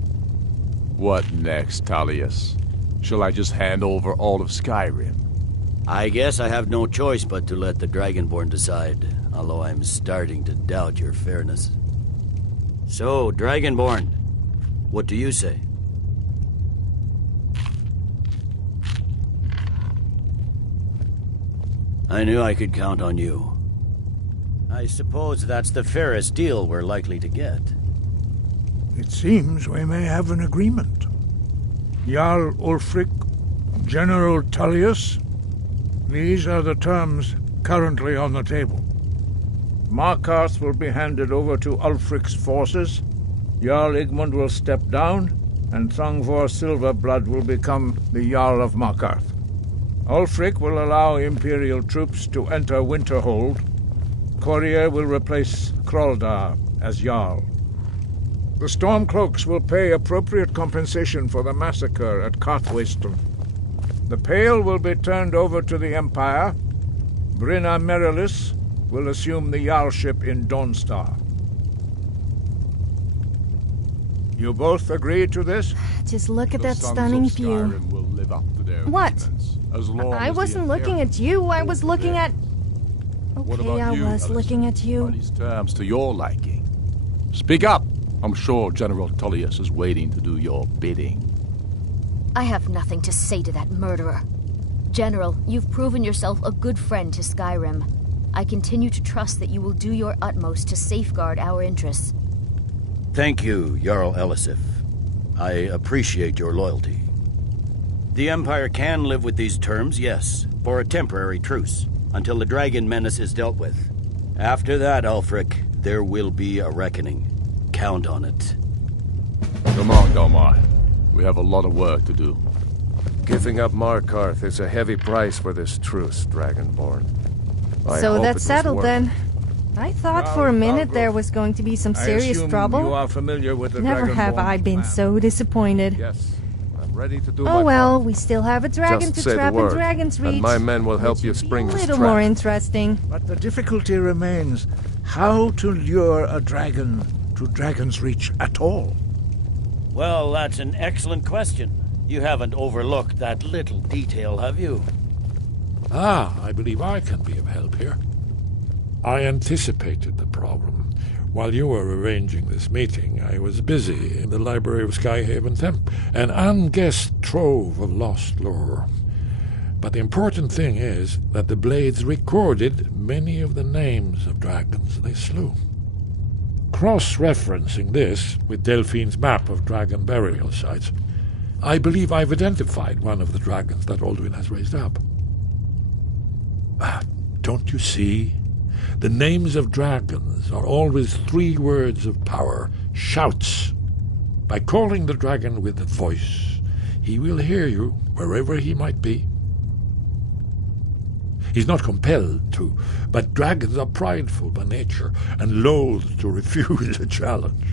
What next, Tullius? Shall I just hand over all of Skyrim? I guess I have no choice but to let the Dragonborn decide, although I'm starting to doubt your fairness. So, Dragonborn, what do you say? I knew I could count on you. I suppose that's the fairest deal we're likely to get. It seems we may have an agreement. Jarl Ulfric, General Tullius, these are the terms currently on the table. Markarth will be handed over to Ulfric's forces, Jarl Igmund will step down, and Thongvor Silverblood will become the Jarl of Markarth. Ulfric will allow Imperial troops to enter Winterhold. Courier will replace Kraldar as Jarl. The Stormcloaks will pay appropriate compensation for the massacre at Karthwasten. The Pale will be turned over to the Empire. Brinna Merilis will assume the Jarlship in Dawnstar. You both agree to this? Just look at that stunning view. What? I wasn't looking at you, I was looking at... Okay, I was looking at you. Are these terms to your liking? Speak up! I'm sure General Tullius is waiting to do your bidding. I have nothing to say to that murderer. General, you've proven yourself a good friend to Skyrim. I continue to trust that you will do your utmost to safeguard our interests. Thank you, Jarl Elisif. I appreciate your loyalty. The Empire can live with these terms, yes, for a temporary truce, until the dragon menace is dealt with. After that, Ulfric, there will be a reckoning. Count on it. Come on, Domar. We have a lot of work to do. Giving up Markarth is a heavy price for this truce, Dragonborn. So that's settled then. I thought for a minute there was going to be some serious trouble. You are familiar with the Never have Dragonborn I been plan. so disappointed. Yes, I'm ready to do Oh my well, part. we still have a dragon Just to say the trap in word, Dragon's Reach. and my men will help you spring A this little trap. more interesting. But the difficulty remains how to lure a dragon to Dragon's Reach at all. Well, that's an excellent question. You haven't overlooked that little detail, have you? I believe I can be of help here. I anticipated the problem. While you were arranging this meeting, I was busy in the library of Skyhaven Temp, an unguessed trove of lost lore. But the important thing is that the Blades recorded many of the names of dragons they slew. Cross-referencing this with Delphine's map of dragon burial sites, I believe I've identified one of the dragons that Alduin has raised up. Don't you see? The names of dragons are always 3 words of power, shouts. By calling the dragon with a voice, he will hear you wherever he might be. He's not compelled to, but dragons are prideful by nature and loath to refuse a challenge.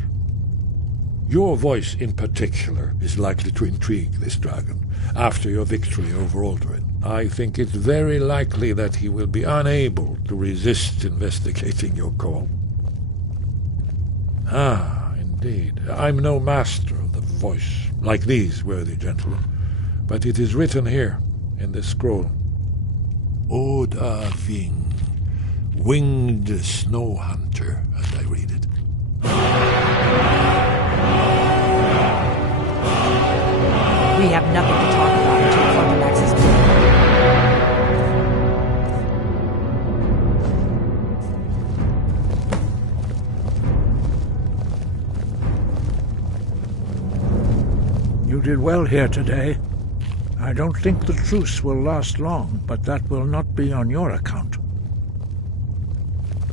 Your voice in particular is likely to intrigue this dragon after your victory over Alduin. I think it's very likely that he will be unable to resist investigating your call. Indeed. I'm no master of the voice, like these worthy gentlemen, but it is written here in this scroll. Oda Ving, winged snow hunter, as I read it. We have nothing to talk about until further access to You did well here today. I don't think the truce will last long, but that will not be on your account.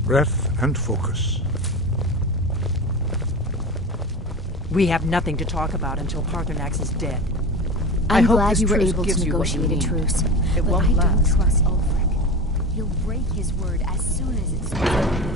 Breath and focus. We have nothing to talk about until Parthenax is dead. I I'm hope glad this you were truce able to gives you what you negotiate a need. truce. It but won't I don't last. trust Ulfric. He'll break his word as soon as it's spoken.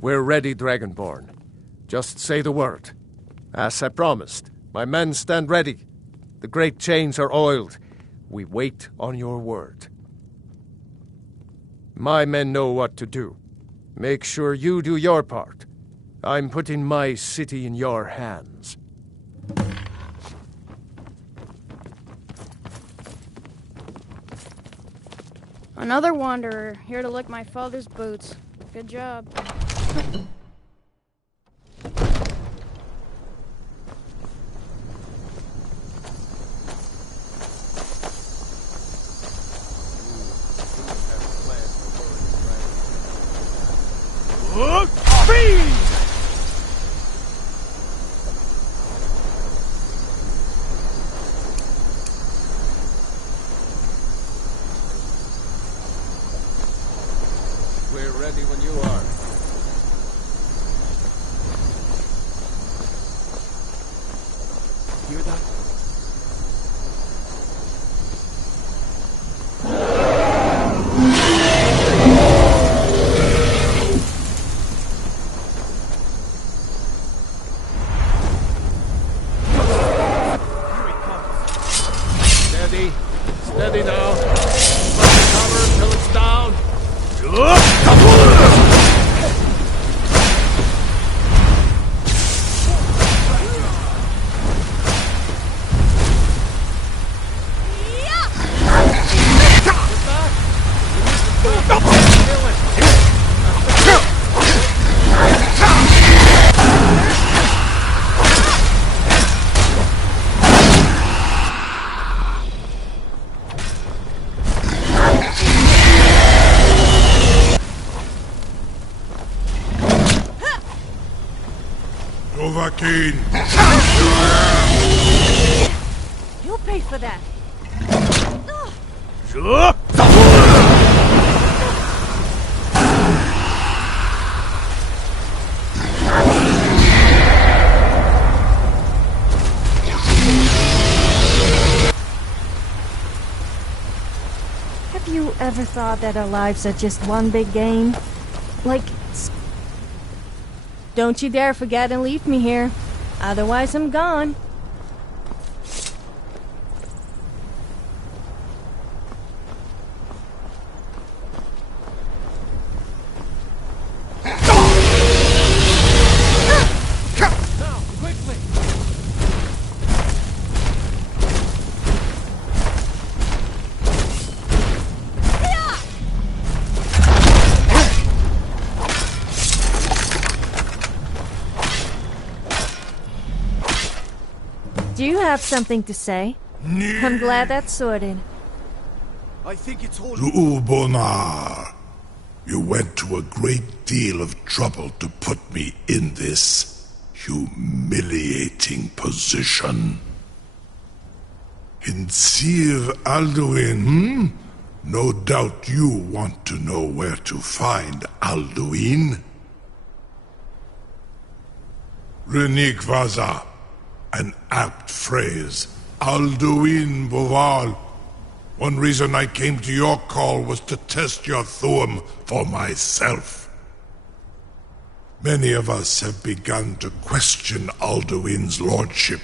We're ready, Dragonborn. Just say the word. As I promised, my men stand ready. The great chains are oiled. We wait on your word. My men know what to do. Make sure you do your part. I'm putting my city in your hands. Another wanderer, here to lick my father's boots. Good job. We're ready when you are. Hear that? Dovahkiin! You'll pay for that. Have you ever thought that our lives are just one big game? Like... Don't you dare forget and leave me here. Otherwise I'm gone. Do you have something to say? I'm glad that's sorted. I think it's all... Zu'ubonar, you went to a great deal of trouble to put me in this humiliating position. In Sir Alduin, No doubt you want to know where to find Alduin? Renikvaza, an apt phrase. Alduin Boval. One reason I came to your call was to test your Thuum for myself. Many of us have begun to question Alduin's lordship,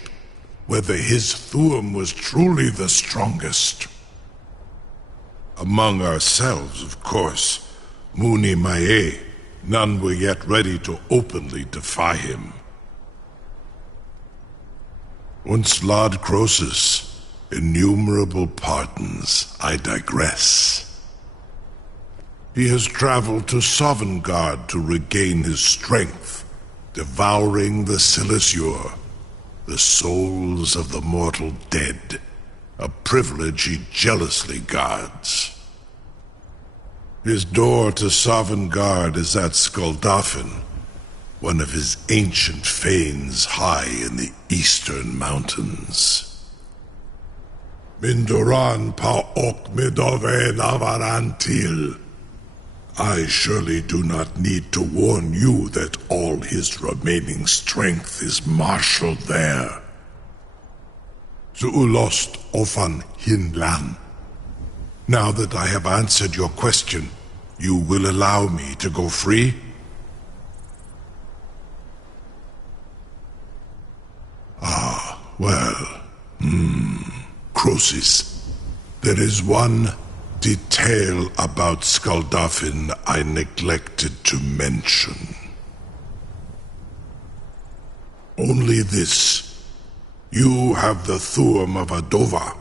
whether his Thuum was truly the strongest. Among ourselves, of course, Muni Mae, none were yet ready to openly defy him. Once Lord Croesus, innumerable pardons, I digress. He has traveled to Sovngarde to regain his strength, devouring the Silesure, the souls of the mortal dead, a privilege he jealously guards. His door to Sovngarde is at Skuldafn, one of his ancient fanes high in the eastern mountains. Mindoran pa ok midove navarantil. I surely do not need to warn you that all his remaining strength is marshaled there. Zuulost ofan hinlan. Now that I have answered your question, you will allow me to go free? Ah, well, Croesus, there is one detail about Skuldafn I neglected to mention. Only this. You have the Thuum of a Dova,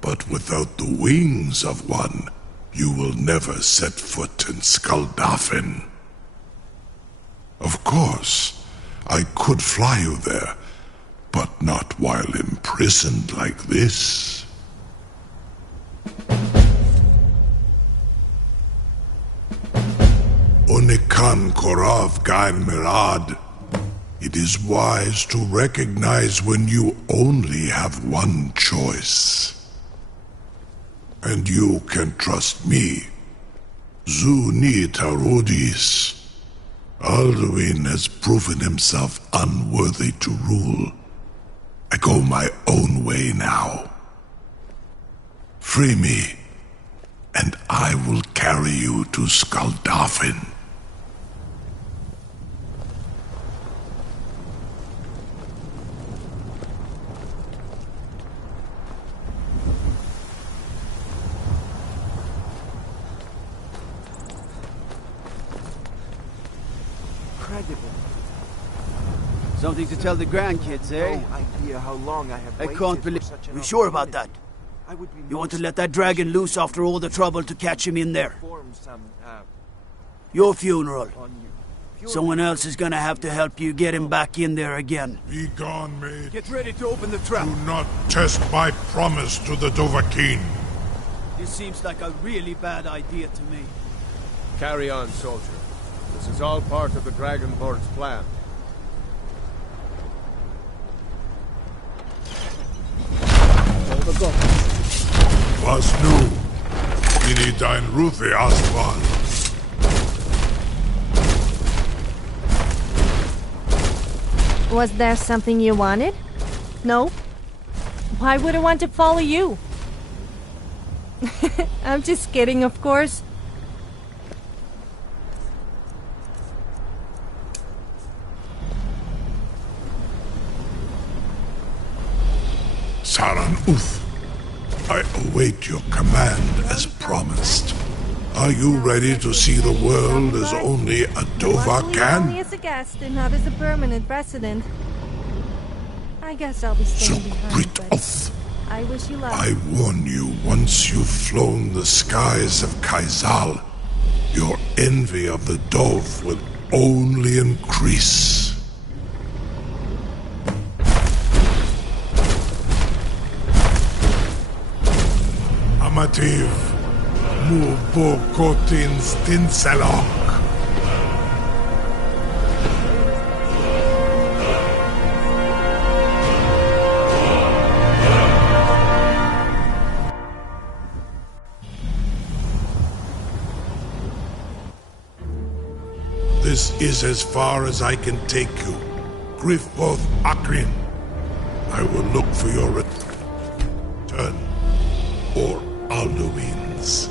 but without the wings of one, you will never set foot in Skuldafn. Of course, I could fly you there, but not while imprisoned like this. Onikan Korav Gain Mirad. It is wise to recognize when you only have one choice. And you can trust me. Zuni Tarudis. Alduin has proven himself unworthy to rule. I go my own way now. Free me, and I will carry you to Skuldafn. Something to tell the grandkids, eh? No idea how long I have I can't believe... You sure about that? You want to let that dragon loose after all the trouble to catch him in there? Your funeral. Someone else is gonna have to help you get him back in there again. Be gone, maid. Get ready to open the trap. Do not test my promise to the Dovahkiin. This seems like a really bad idea to me. Carry on, soldier. This is all part of the Dragonborn's plan. begonnen. Was nu? Bin ich dein Rufe Aswal? Was there something you wanted? No? Why would I want to follow you? I'm just kidding, of course. Saran Uth, I await your command as promised. Are you ready to see the world as only a Dova Only can? as a guest and not as a permanent resident. I guess I'll be staying behind, but I wish you luck. I warn you, once you've flown the skies of Kaizal, your envy of the Dove will only increase. Amativ, mu bokotin stinselok. This is as far as I can take you. Griffboth Akrin. I will look for your return. Or Alduin's.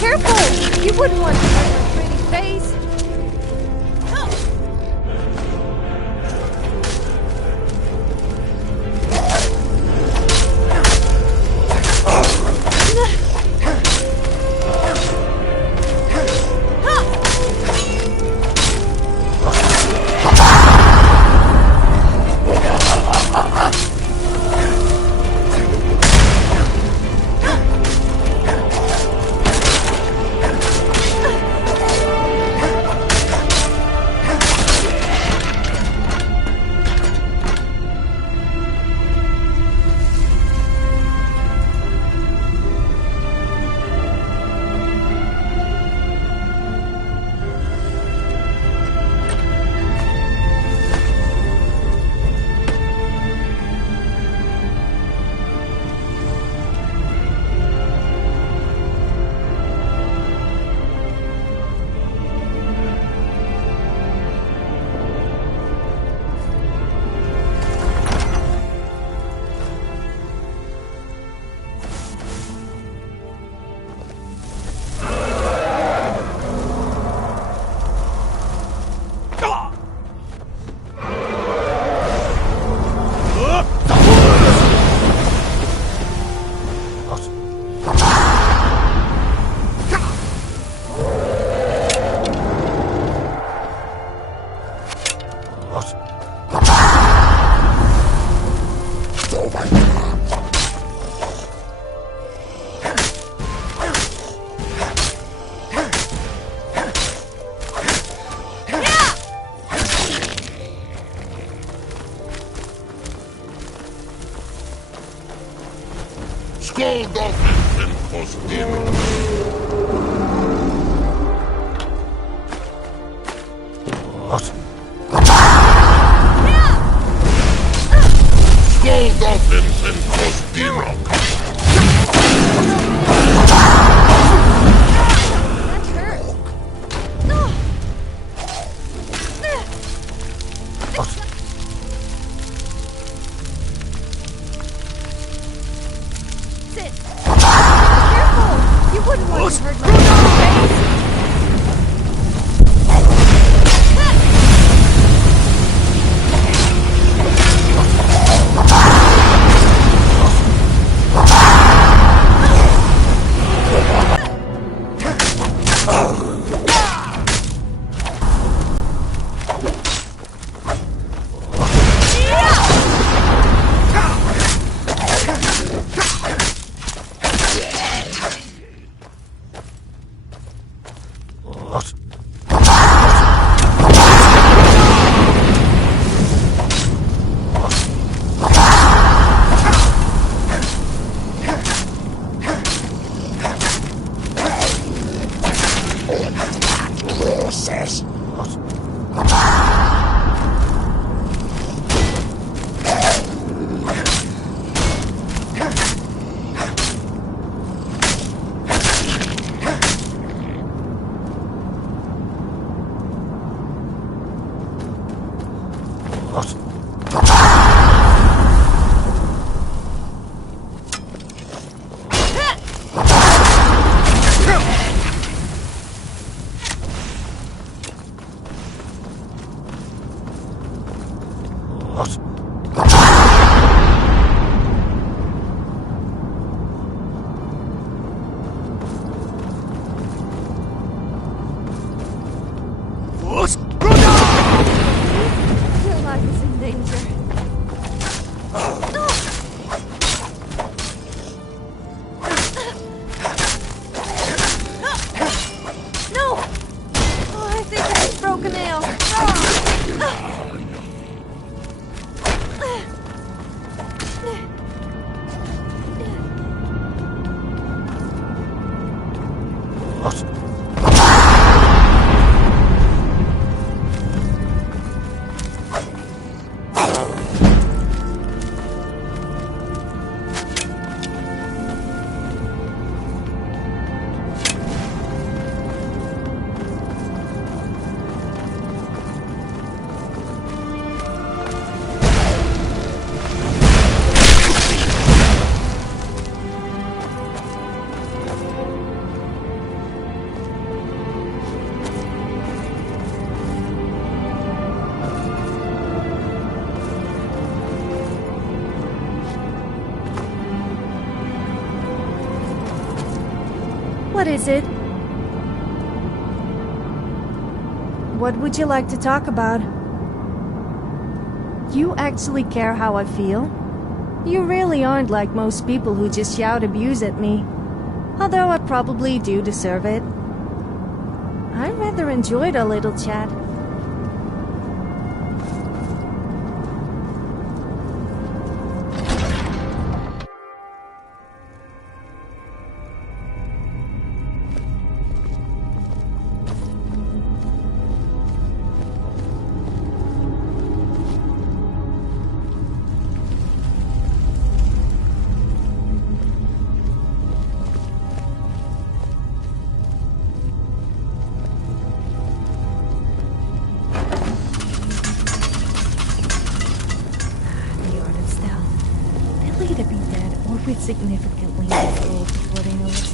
Careful! You wouldn't want to hurt her pretty face. Scold dolphins and cause demons. Scold dolphins and cause demons. Your life is in danger. No! Oh, I think I just broke a nail. What is it? What would you like to talk about? You actually care how I feel? You really aren't like most people who just shout abuse at me. Although I probably do deserve it. I rather enjoyed our little chat. Significantly old before they know what's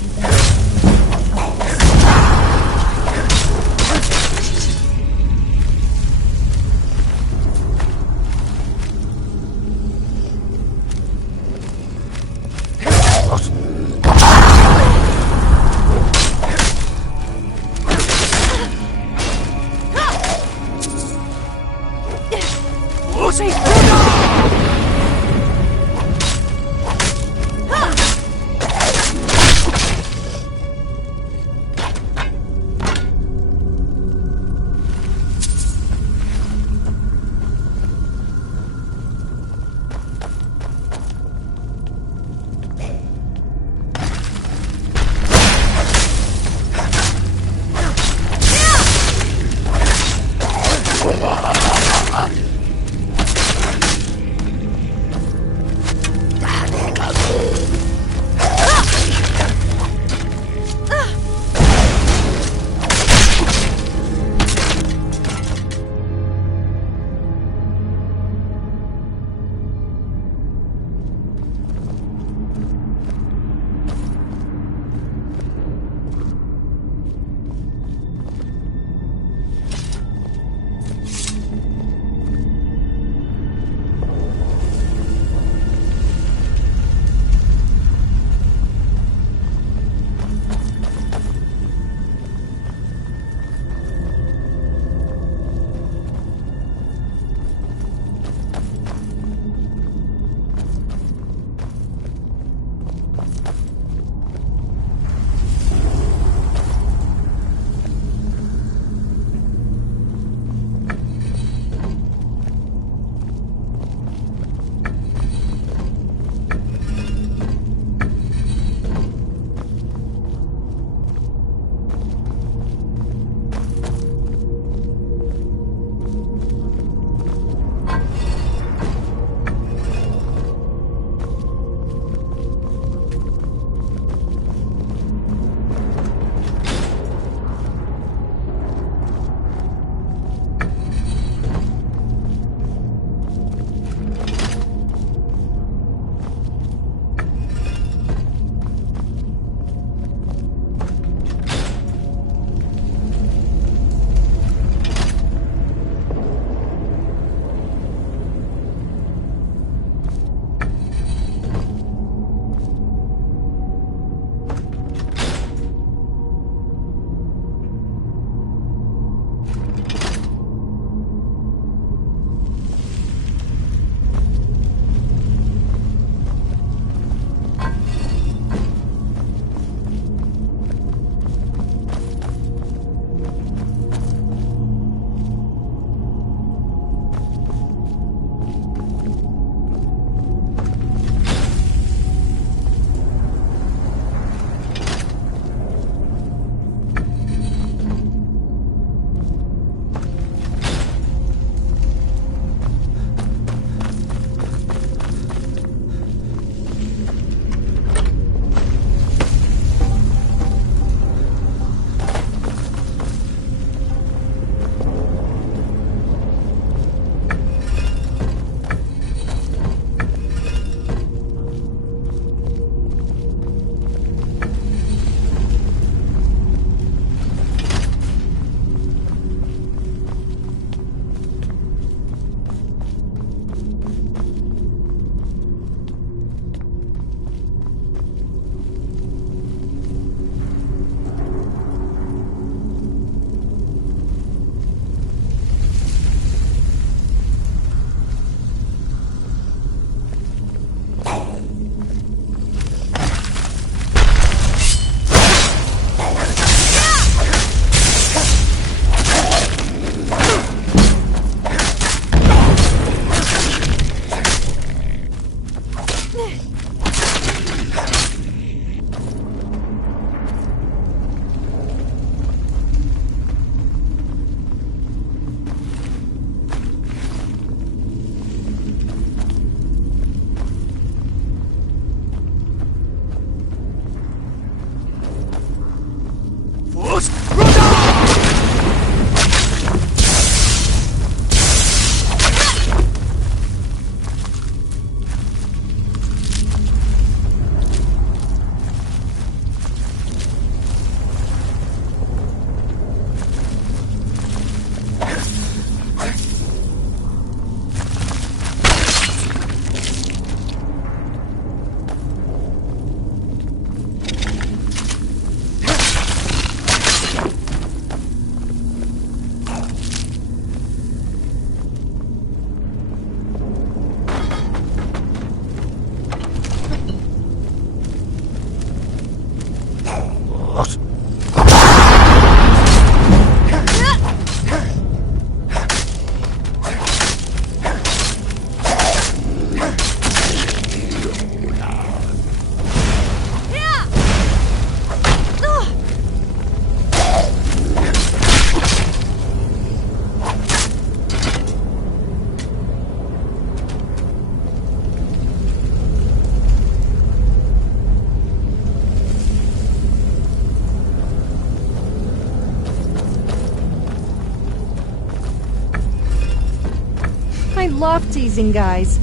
I love teasing guys.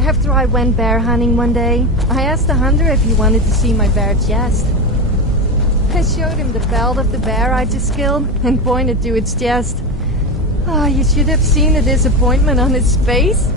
After I went bear hunting one day, I asked the hunter if he wanted to see my bare chest. I showed him the pelt of the bear I just killed and pointed to its chest. Ah, you should have seen the disappointment on his face.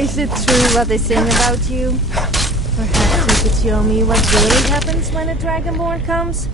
Is it true what they sing about you? Perhaps you could show me what really happens when a Dragonborn comes?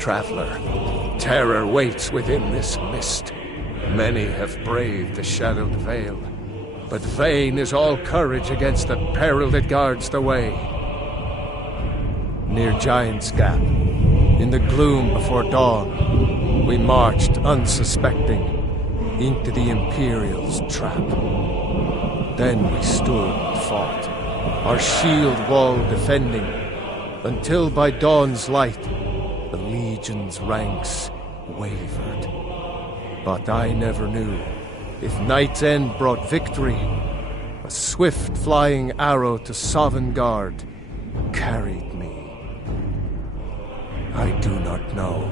traveler. Terror waits within this mist. Many have braved the shadowed vale, but vain is all courage against the peril that guards the way. Near Giant's Gap, in the gloom before dawn, we marched unsuspecting into the Imperial's trap. Then we stood and fought, our shield wall defending, until by dawn's light, the Legion's ranks wavered. But I never knew if Night's End brought victory, a swift flying arrow to Sovngarde carried me. I do not know,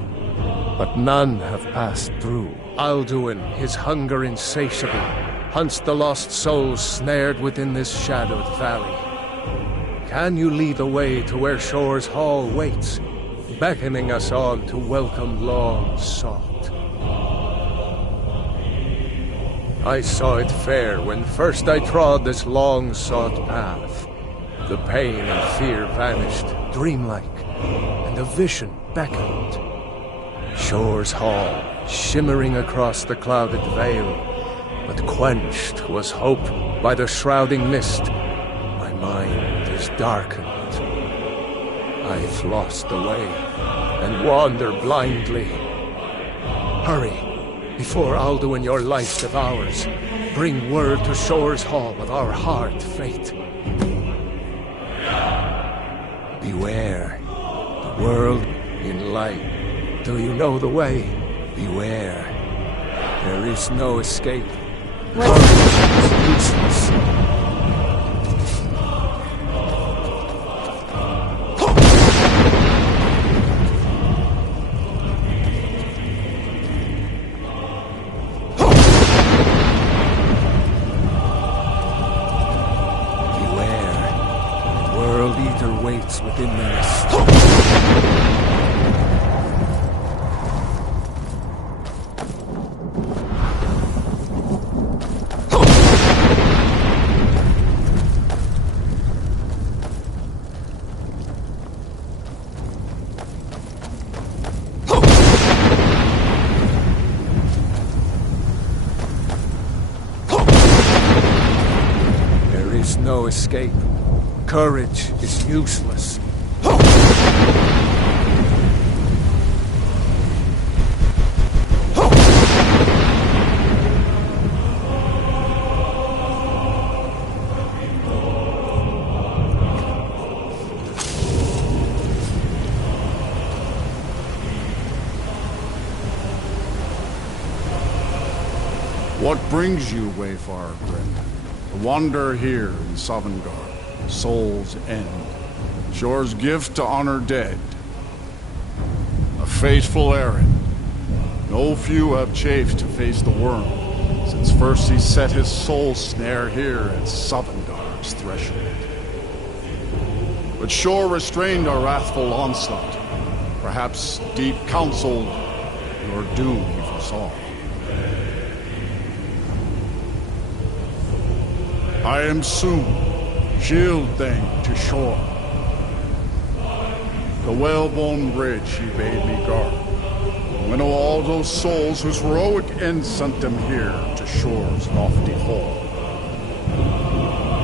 but none have passed through. Alduin, his hunger insatiable, hunts the lost souls snared within this shadowed valley. Can you lead the way to where Shore's Hall waits, beckoning us on to welcome long sought? I saw it fair when first I trod this long-sought path. The pain and fear vanished, dreamlike, and a vision beckoned. Shore's Hall, shimmering across the clouded vale, but quenched was hope by the shrouding mist. My mind is darkened. I've lost the way, and wander blindly. Hurry, before Alduin your life devours. Bring word to Shore's Hall of our hard fate. Beware, the world in light. Do you know the way? Beware. There is no escape. Courage is useless. Within the mist. There is no escape. Courage is useless. What brings you, Wayfarer Grim? To wander here in Sovngarde, Soul's End, Shore's gift to honor dead. A fateful errand. No few have chafed to face the worm, since first he set his soul snare here at Sovngarde's threshold. But Shore restrained our wrathful onslaught. Perhaps deep counseled, your doom he foresaw. I am soon, shield thing to Shore. The well-born bridge he bade me guard. Winnow all those souls whose heroic end sent them here to Shore's lofty hall.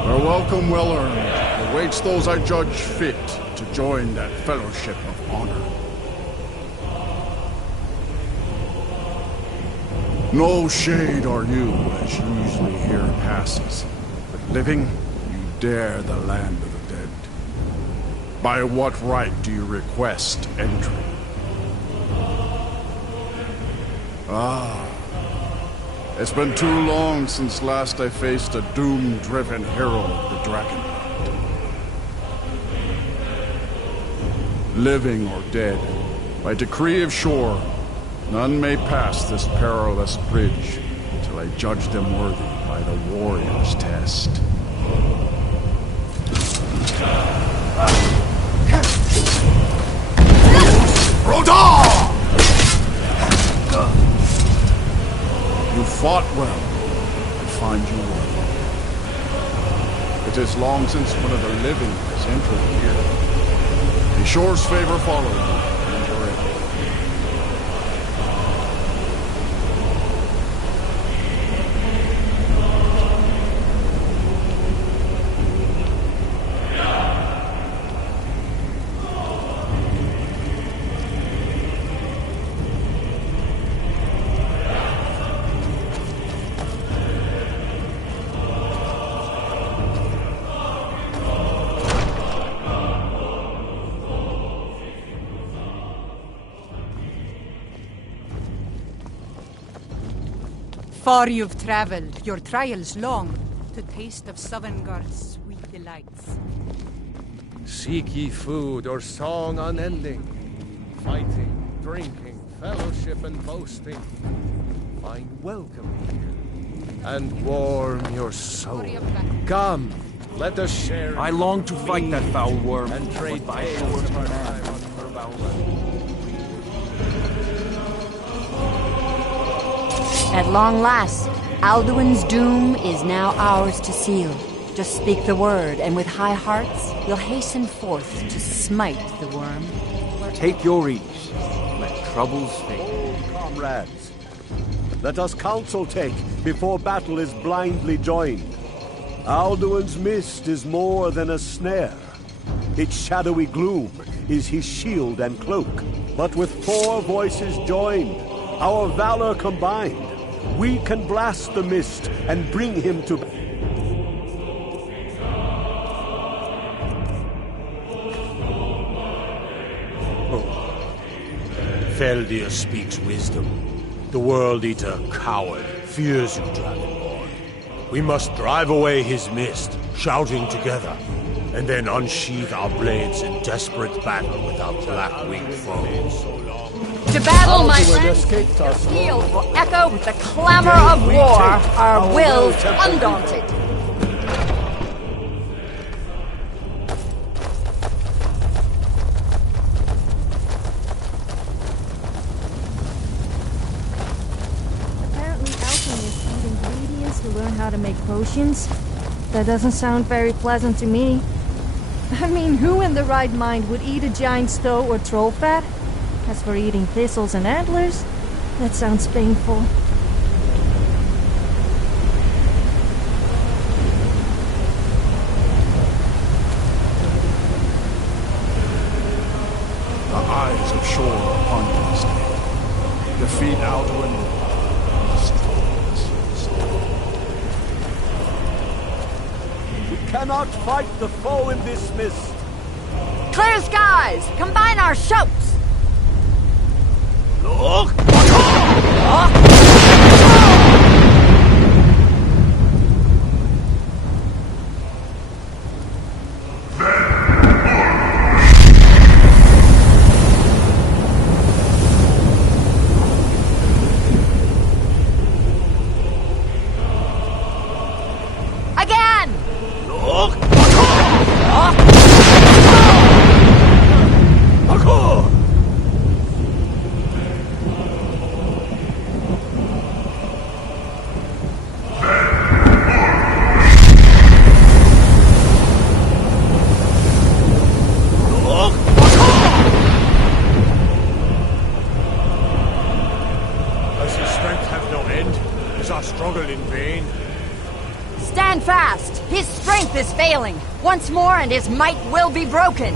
Their welcome well-earned awaits those I judge fit to join that fellowship of honor. No shade are you, as usually here passes. Living, you dare the land of the dead. By what right do you request entry? Ah, it's been too long since last I faced a doom-driven hero of the Dragonheart. Living or dead, by decree of Shore, none may pass this perilous bridge until I judge them worthy by the warrior's test. Rodar! You fought well. I find you worthy. It is long since one of the living has entered here. May Shore's favor follow you, and you're in. Far you've traveled, your trials long, to taste of Sovngarde's sweet delights. Seek ye food or song unending, fighting, drinking, fellowship and boasting. Find welcome here, and warm your soul. Come, let us share. I long to fight that foul worm, and trade by tales sword of our man. time on Urvalda. At long last, Alduin's doom is now ours to seal. Just speak the word, and with high hearts, we'll hasten forth to smite the worm. Take your ease. Let troubles fade. Oh, comrades, let us counsel take before battle is blindly joined. Alduin's mist is more than a snare. Its shadowy gloom is his shield and cloak. But with 4 voices joined, our valor combined, we can blast the mist and bring him to... Feldir speaks wisdom. The World Eater, coward, fears you, Dragonborn. We must drive away his mist, shouting together, and then unsheath our blades in desperate battle with our black-winged foes. To battle, my friends! Your field will echo with the clamor of war, our wills undaunted. To learn how to make potions? That doesn't sound very pleasant to me. I mean, who in the right mind would eat a giant stow or troll fat? As for eating thistles and antlers, that sounds painful. The eyes of Shore are upon you this day. Defeat Alduin. Cannot fight the foe in this mist. Clear skies! Combine our shouts! Look! Stand fast! His strength is failing! Once more and his might will be broken!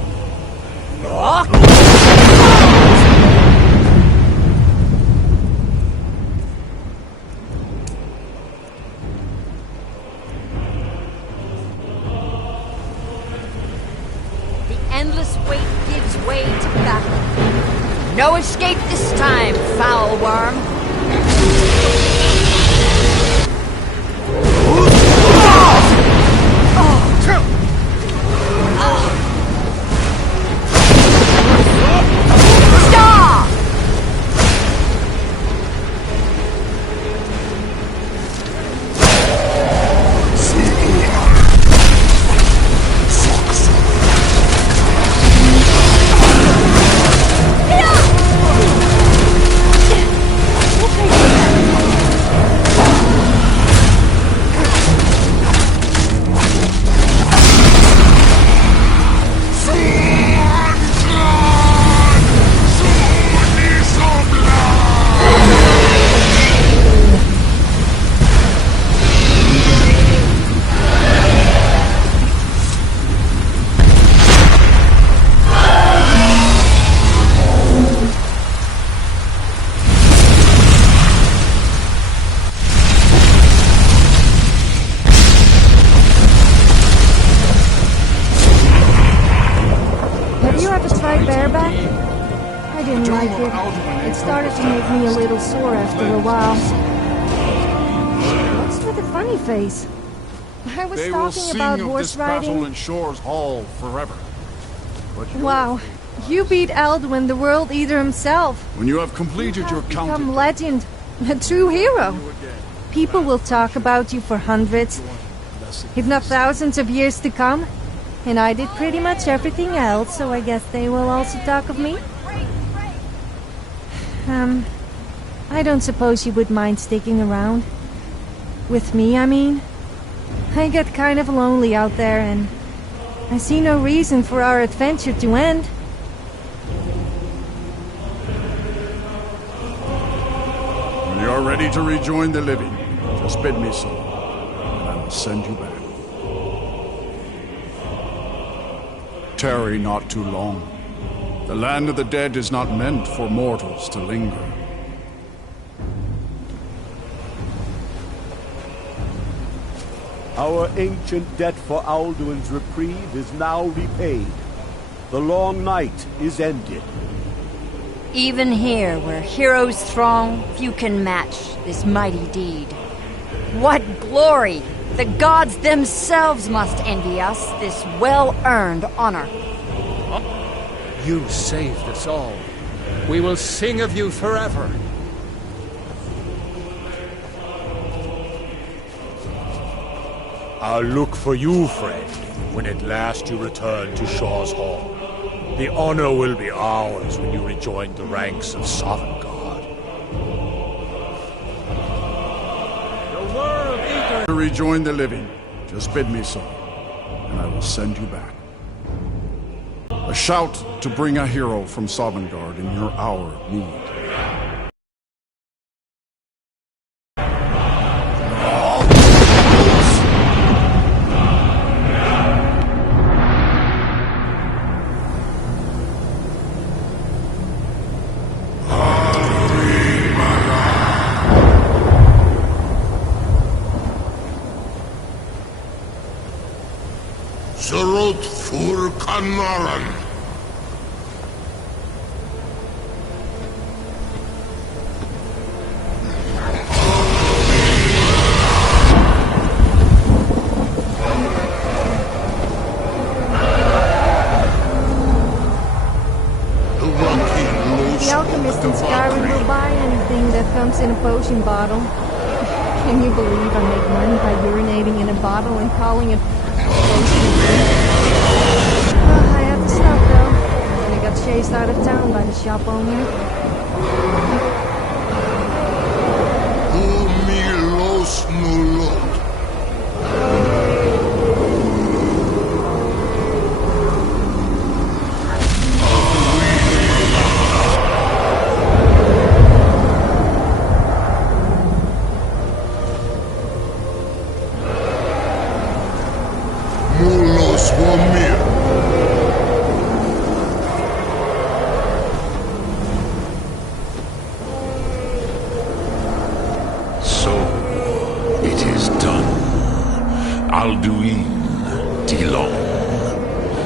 The endless weight gives way to battle. No escape this time, foul worm! I didn't like it. It started to make me a little sore after a while. the funny face? I was They will talking sing about of horse this battle riding. in Shore's Hall forever. But Wow, you beat Alduin, the World Eater himself. when you have completed your Become counting, legend, a true hero. People will talk about you for hundreds, if not thousands of years to come. And I did pretty much everything else, so I guess they will also talk of me. I don't suppose you would mind sticking around. With me, I mean. I get kind of lonely out there, and I see no reason for our adventure to end. when you are ready to rejoin the living, just bid me so, and I will send you back. Tarry not too long. The land of the dead is not meant for mortals to linger. Our ancient debt for Alduin's reprieve is now repaid. The long night is ended. Even here, where heroes throng, few can match this mighty deed. What glory! The gods themselves must envy us this well-earned honor. You saved us all. We will sing of you forever. I'll look for you, friend, when at last you return to Shaw's Hall. The honor will be ours when you rejoin the ranks of Sovngarde. The World Eater! To rejoin the living, just bid me so, and I will send you back. A shout to bring a hero from Sovngarde in your hour of need. Zerot fur Kanaran. The alchemist in Skyrim will buy anything that comes in a potion bottle. Can you believe I make money by urinating in a bottle and calling it potion? I had to stop though, and then I got chased out of town by the shop owner. Los Nulot. Mulos Wamir. So, it is done. Alduin, Dilon.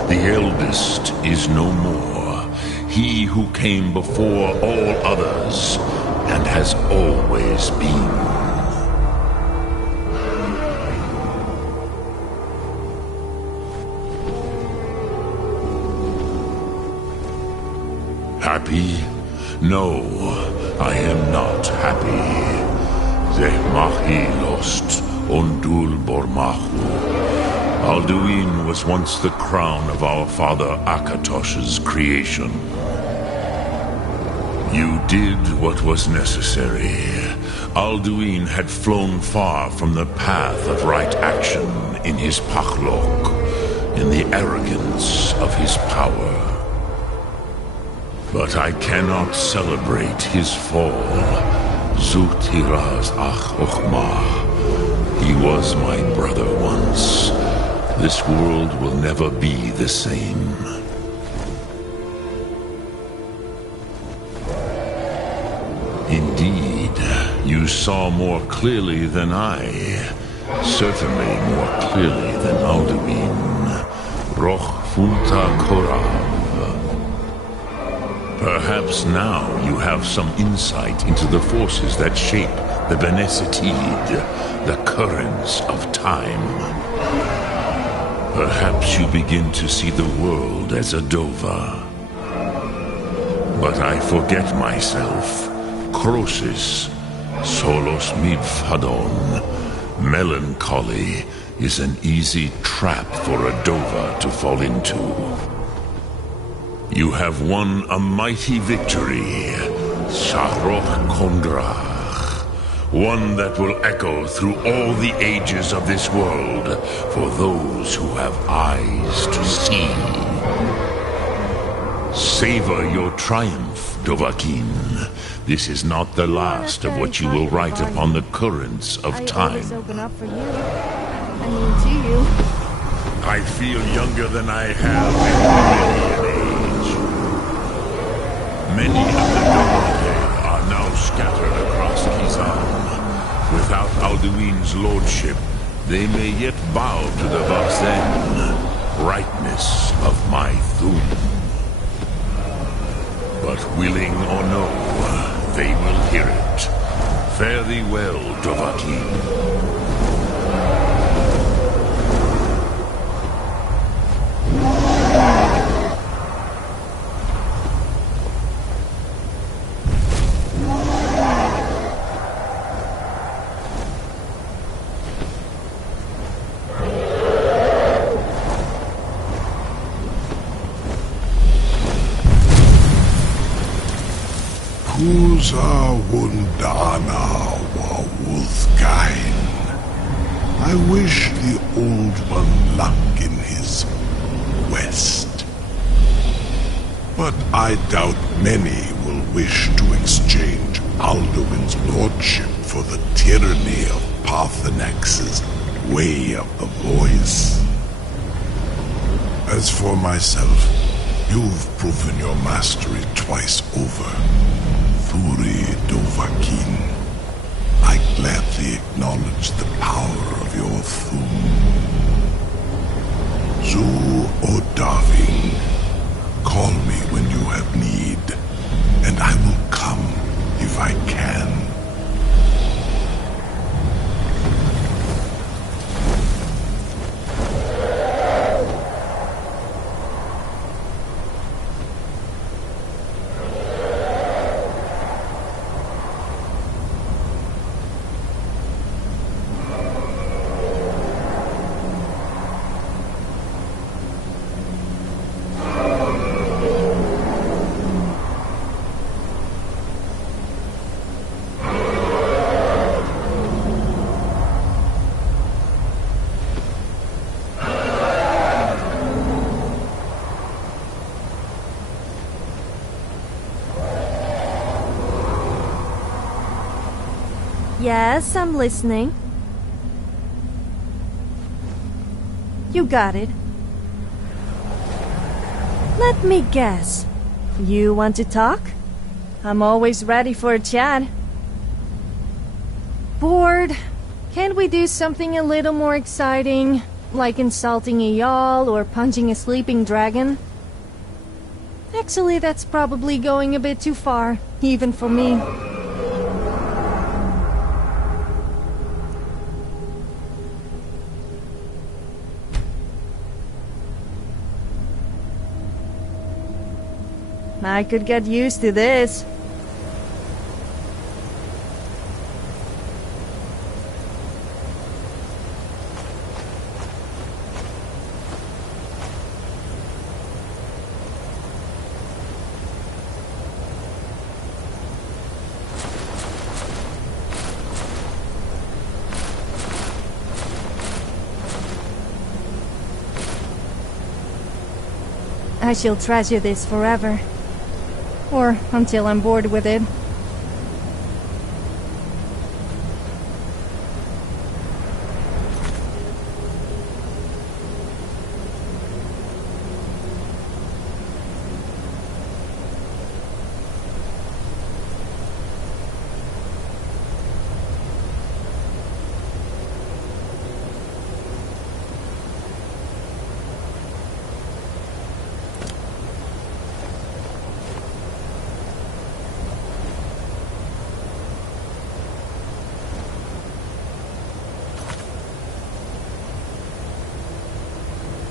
The eldest is no more. He who came before all others, and has always been. Happy? No, I am not happy. Zehmahi lost, Ondul Bormahu. Alduin was once the crown of our father Akatosh's creation. You did what was necessary. Alduin had flown far from the path of right action in his Pachlok, in the arrogance of his power. But I cannot celebrate his fall. Zutiraz ach ochmah. He was my brother once. This world will never be the same. Indeed, you saw more clearly than I. Certainly more clearly than Alduin. Roch Funta Korav. Perhaps now you have some insight into the forces that shape the Bene Setid, the currents of time. Perhaps you begin to see the world as a Dova. But I forget myself. Crosis, solos mifhadon. Melancholy is an easy trap for a Dova to fall into. You have won a mighty victory, Shahrokh Kondrach. One that will echo through all the ages of this world for those who have eyes to see. Savor your triumph, Dovahkiin. This is not the last of what you will write upon the currents of time. I always open up for you. I mean, to you. I feel younger than I have in many an age. Many of the Dovahkiin are now scattered across Kizan. Without Alduin's lordship, they may yet bow to the Vazen, brightness of my Thum. But willing or no, they will hear it. Fare thee well, Dovahkiin. Kuza Wundana Wawuthkain. I wish the Old One luck in his quest. But I doubt many will wish to exchange Alduin's lordship for the tyranny of Parthenax's way of the voice. As for myself, you've proven your mastery twice over. Thuri Dovahkiin, I gladly acknowledge the power of your Thum. Zu Odaving, call me when you have need, and I will come if I can. Yes, I'm listening. You got it. Let me guess. You want to talk? I'm always ready for a chat. Bored? Can't we do something a little more exciting? Like insulting a Jarl or punching a sleeping dragon? Actually, that's probably going a bit too far, even for me. I could get used to this. I shall treasure this forever. Or until I'm bored with it.